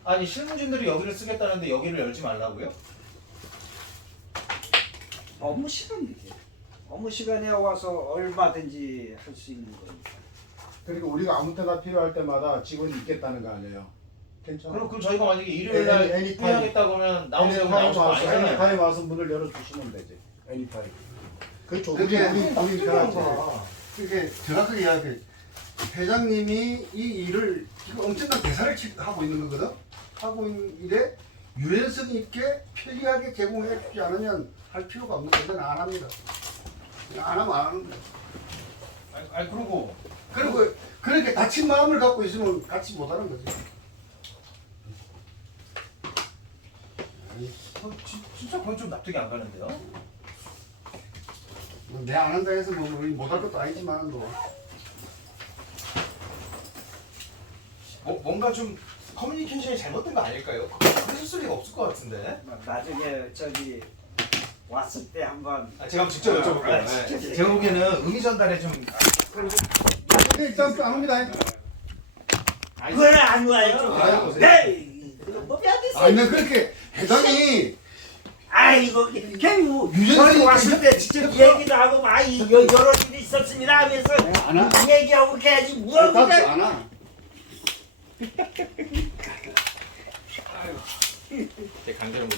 아니 실무진들이 여기를 쓰겠다는데 여기를 열지 말라고요? 업무 시간이지. 업무 시간에 와서 얼마든지 할 수 있는 거니까. 그리고 우리가 아무 때나 필요할 때마다 직원이 있겠다는 거 아니에요. 괜찮아. 그럼 저희가 만약에 일요일 날 애니타임. 회의하겠다 그러면 나오세요 애니타임 나오시면 와서 아니잖아요. 애니타임 와서 문을 열어주시면 되지. 애니타임. 그렇죠. 우리 그게 편하지. 이렇게 정확하게 이야기해. 회장님이 이 일을 지금 엄청난 대사를 하고 있는 거거든. 하고 있는 일에 유연성 있게 편리하게 제공해 주지 않으면 할 필요가 없는 거든 안 합니다. 안 하면 안 합니다. 아니 그리고 그리고 그렇게 다친 마음을 갖고 있으면 같이 못하는 거지. 진짜 그건 좀 납득이 안 가는데요? 내 안 한다 해서 뭐 우리 못할 것도 아니지만 뭐. 뭔가 좀 커뮤니케이션이 잘못된 거 아닐까요? 그랬을 리가 없을 것 같은데. 나중에 저기 왔을 때 한번 제가 직접 여쭤볼게요. 네. 제가 보기에는 의미 전달에 좀 일단 안 옵니다. 그걸 안 와요? 와요. 네. 법이 안 됐어. 아니 그렇게 회장이 아이고 걔뭐 유전자 저희 왔을 때 직접 얘기도 하고 막 여러 일이 있었습니다 하면서 안 와. 얘기하고 해야지 뭘 나도 그냥 안 와. 제 강제로 못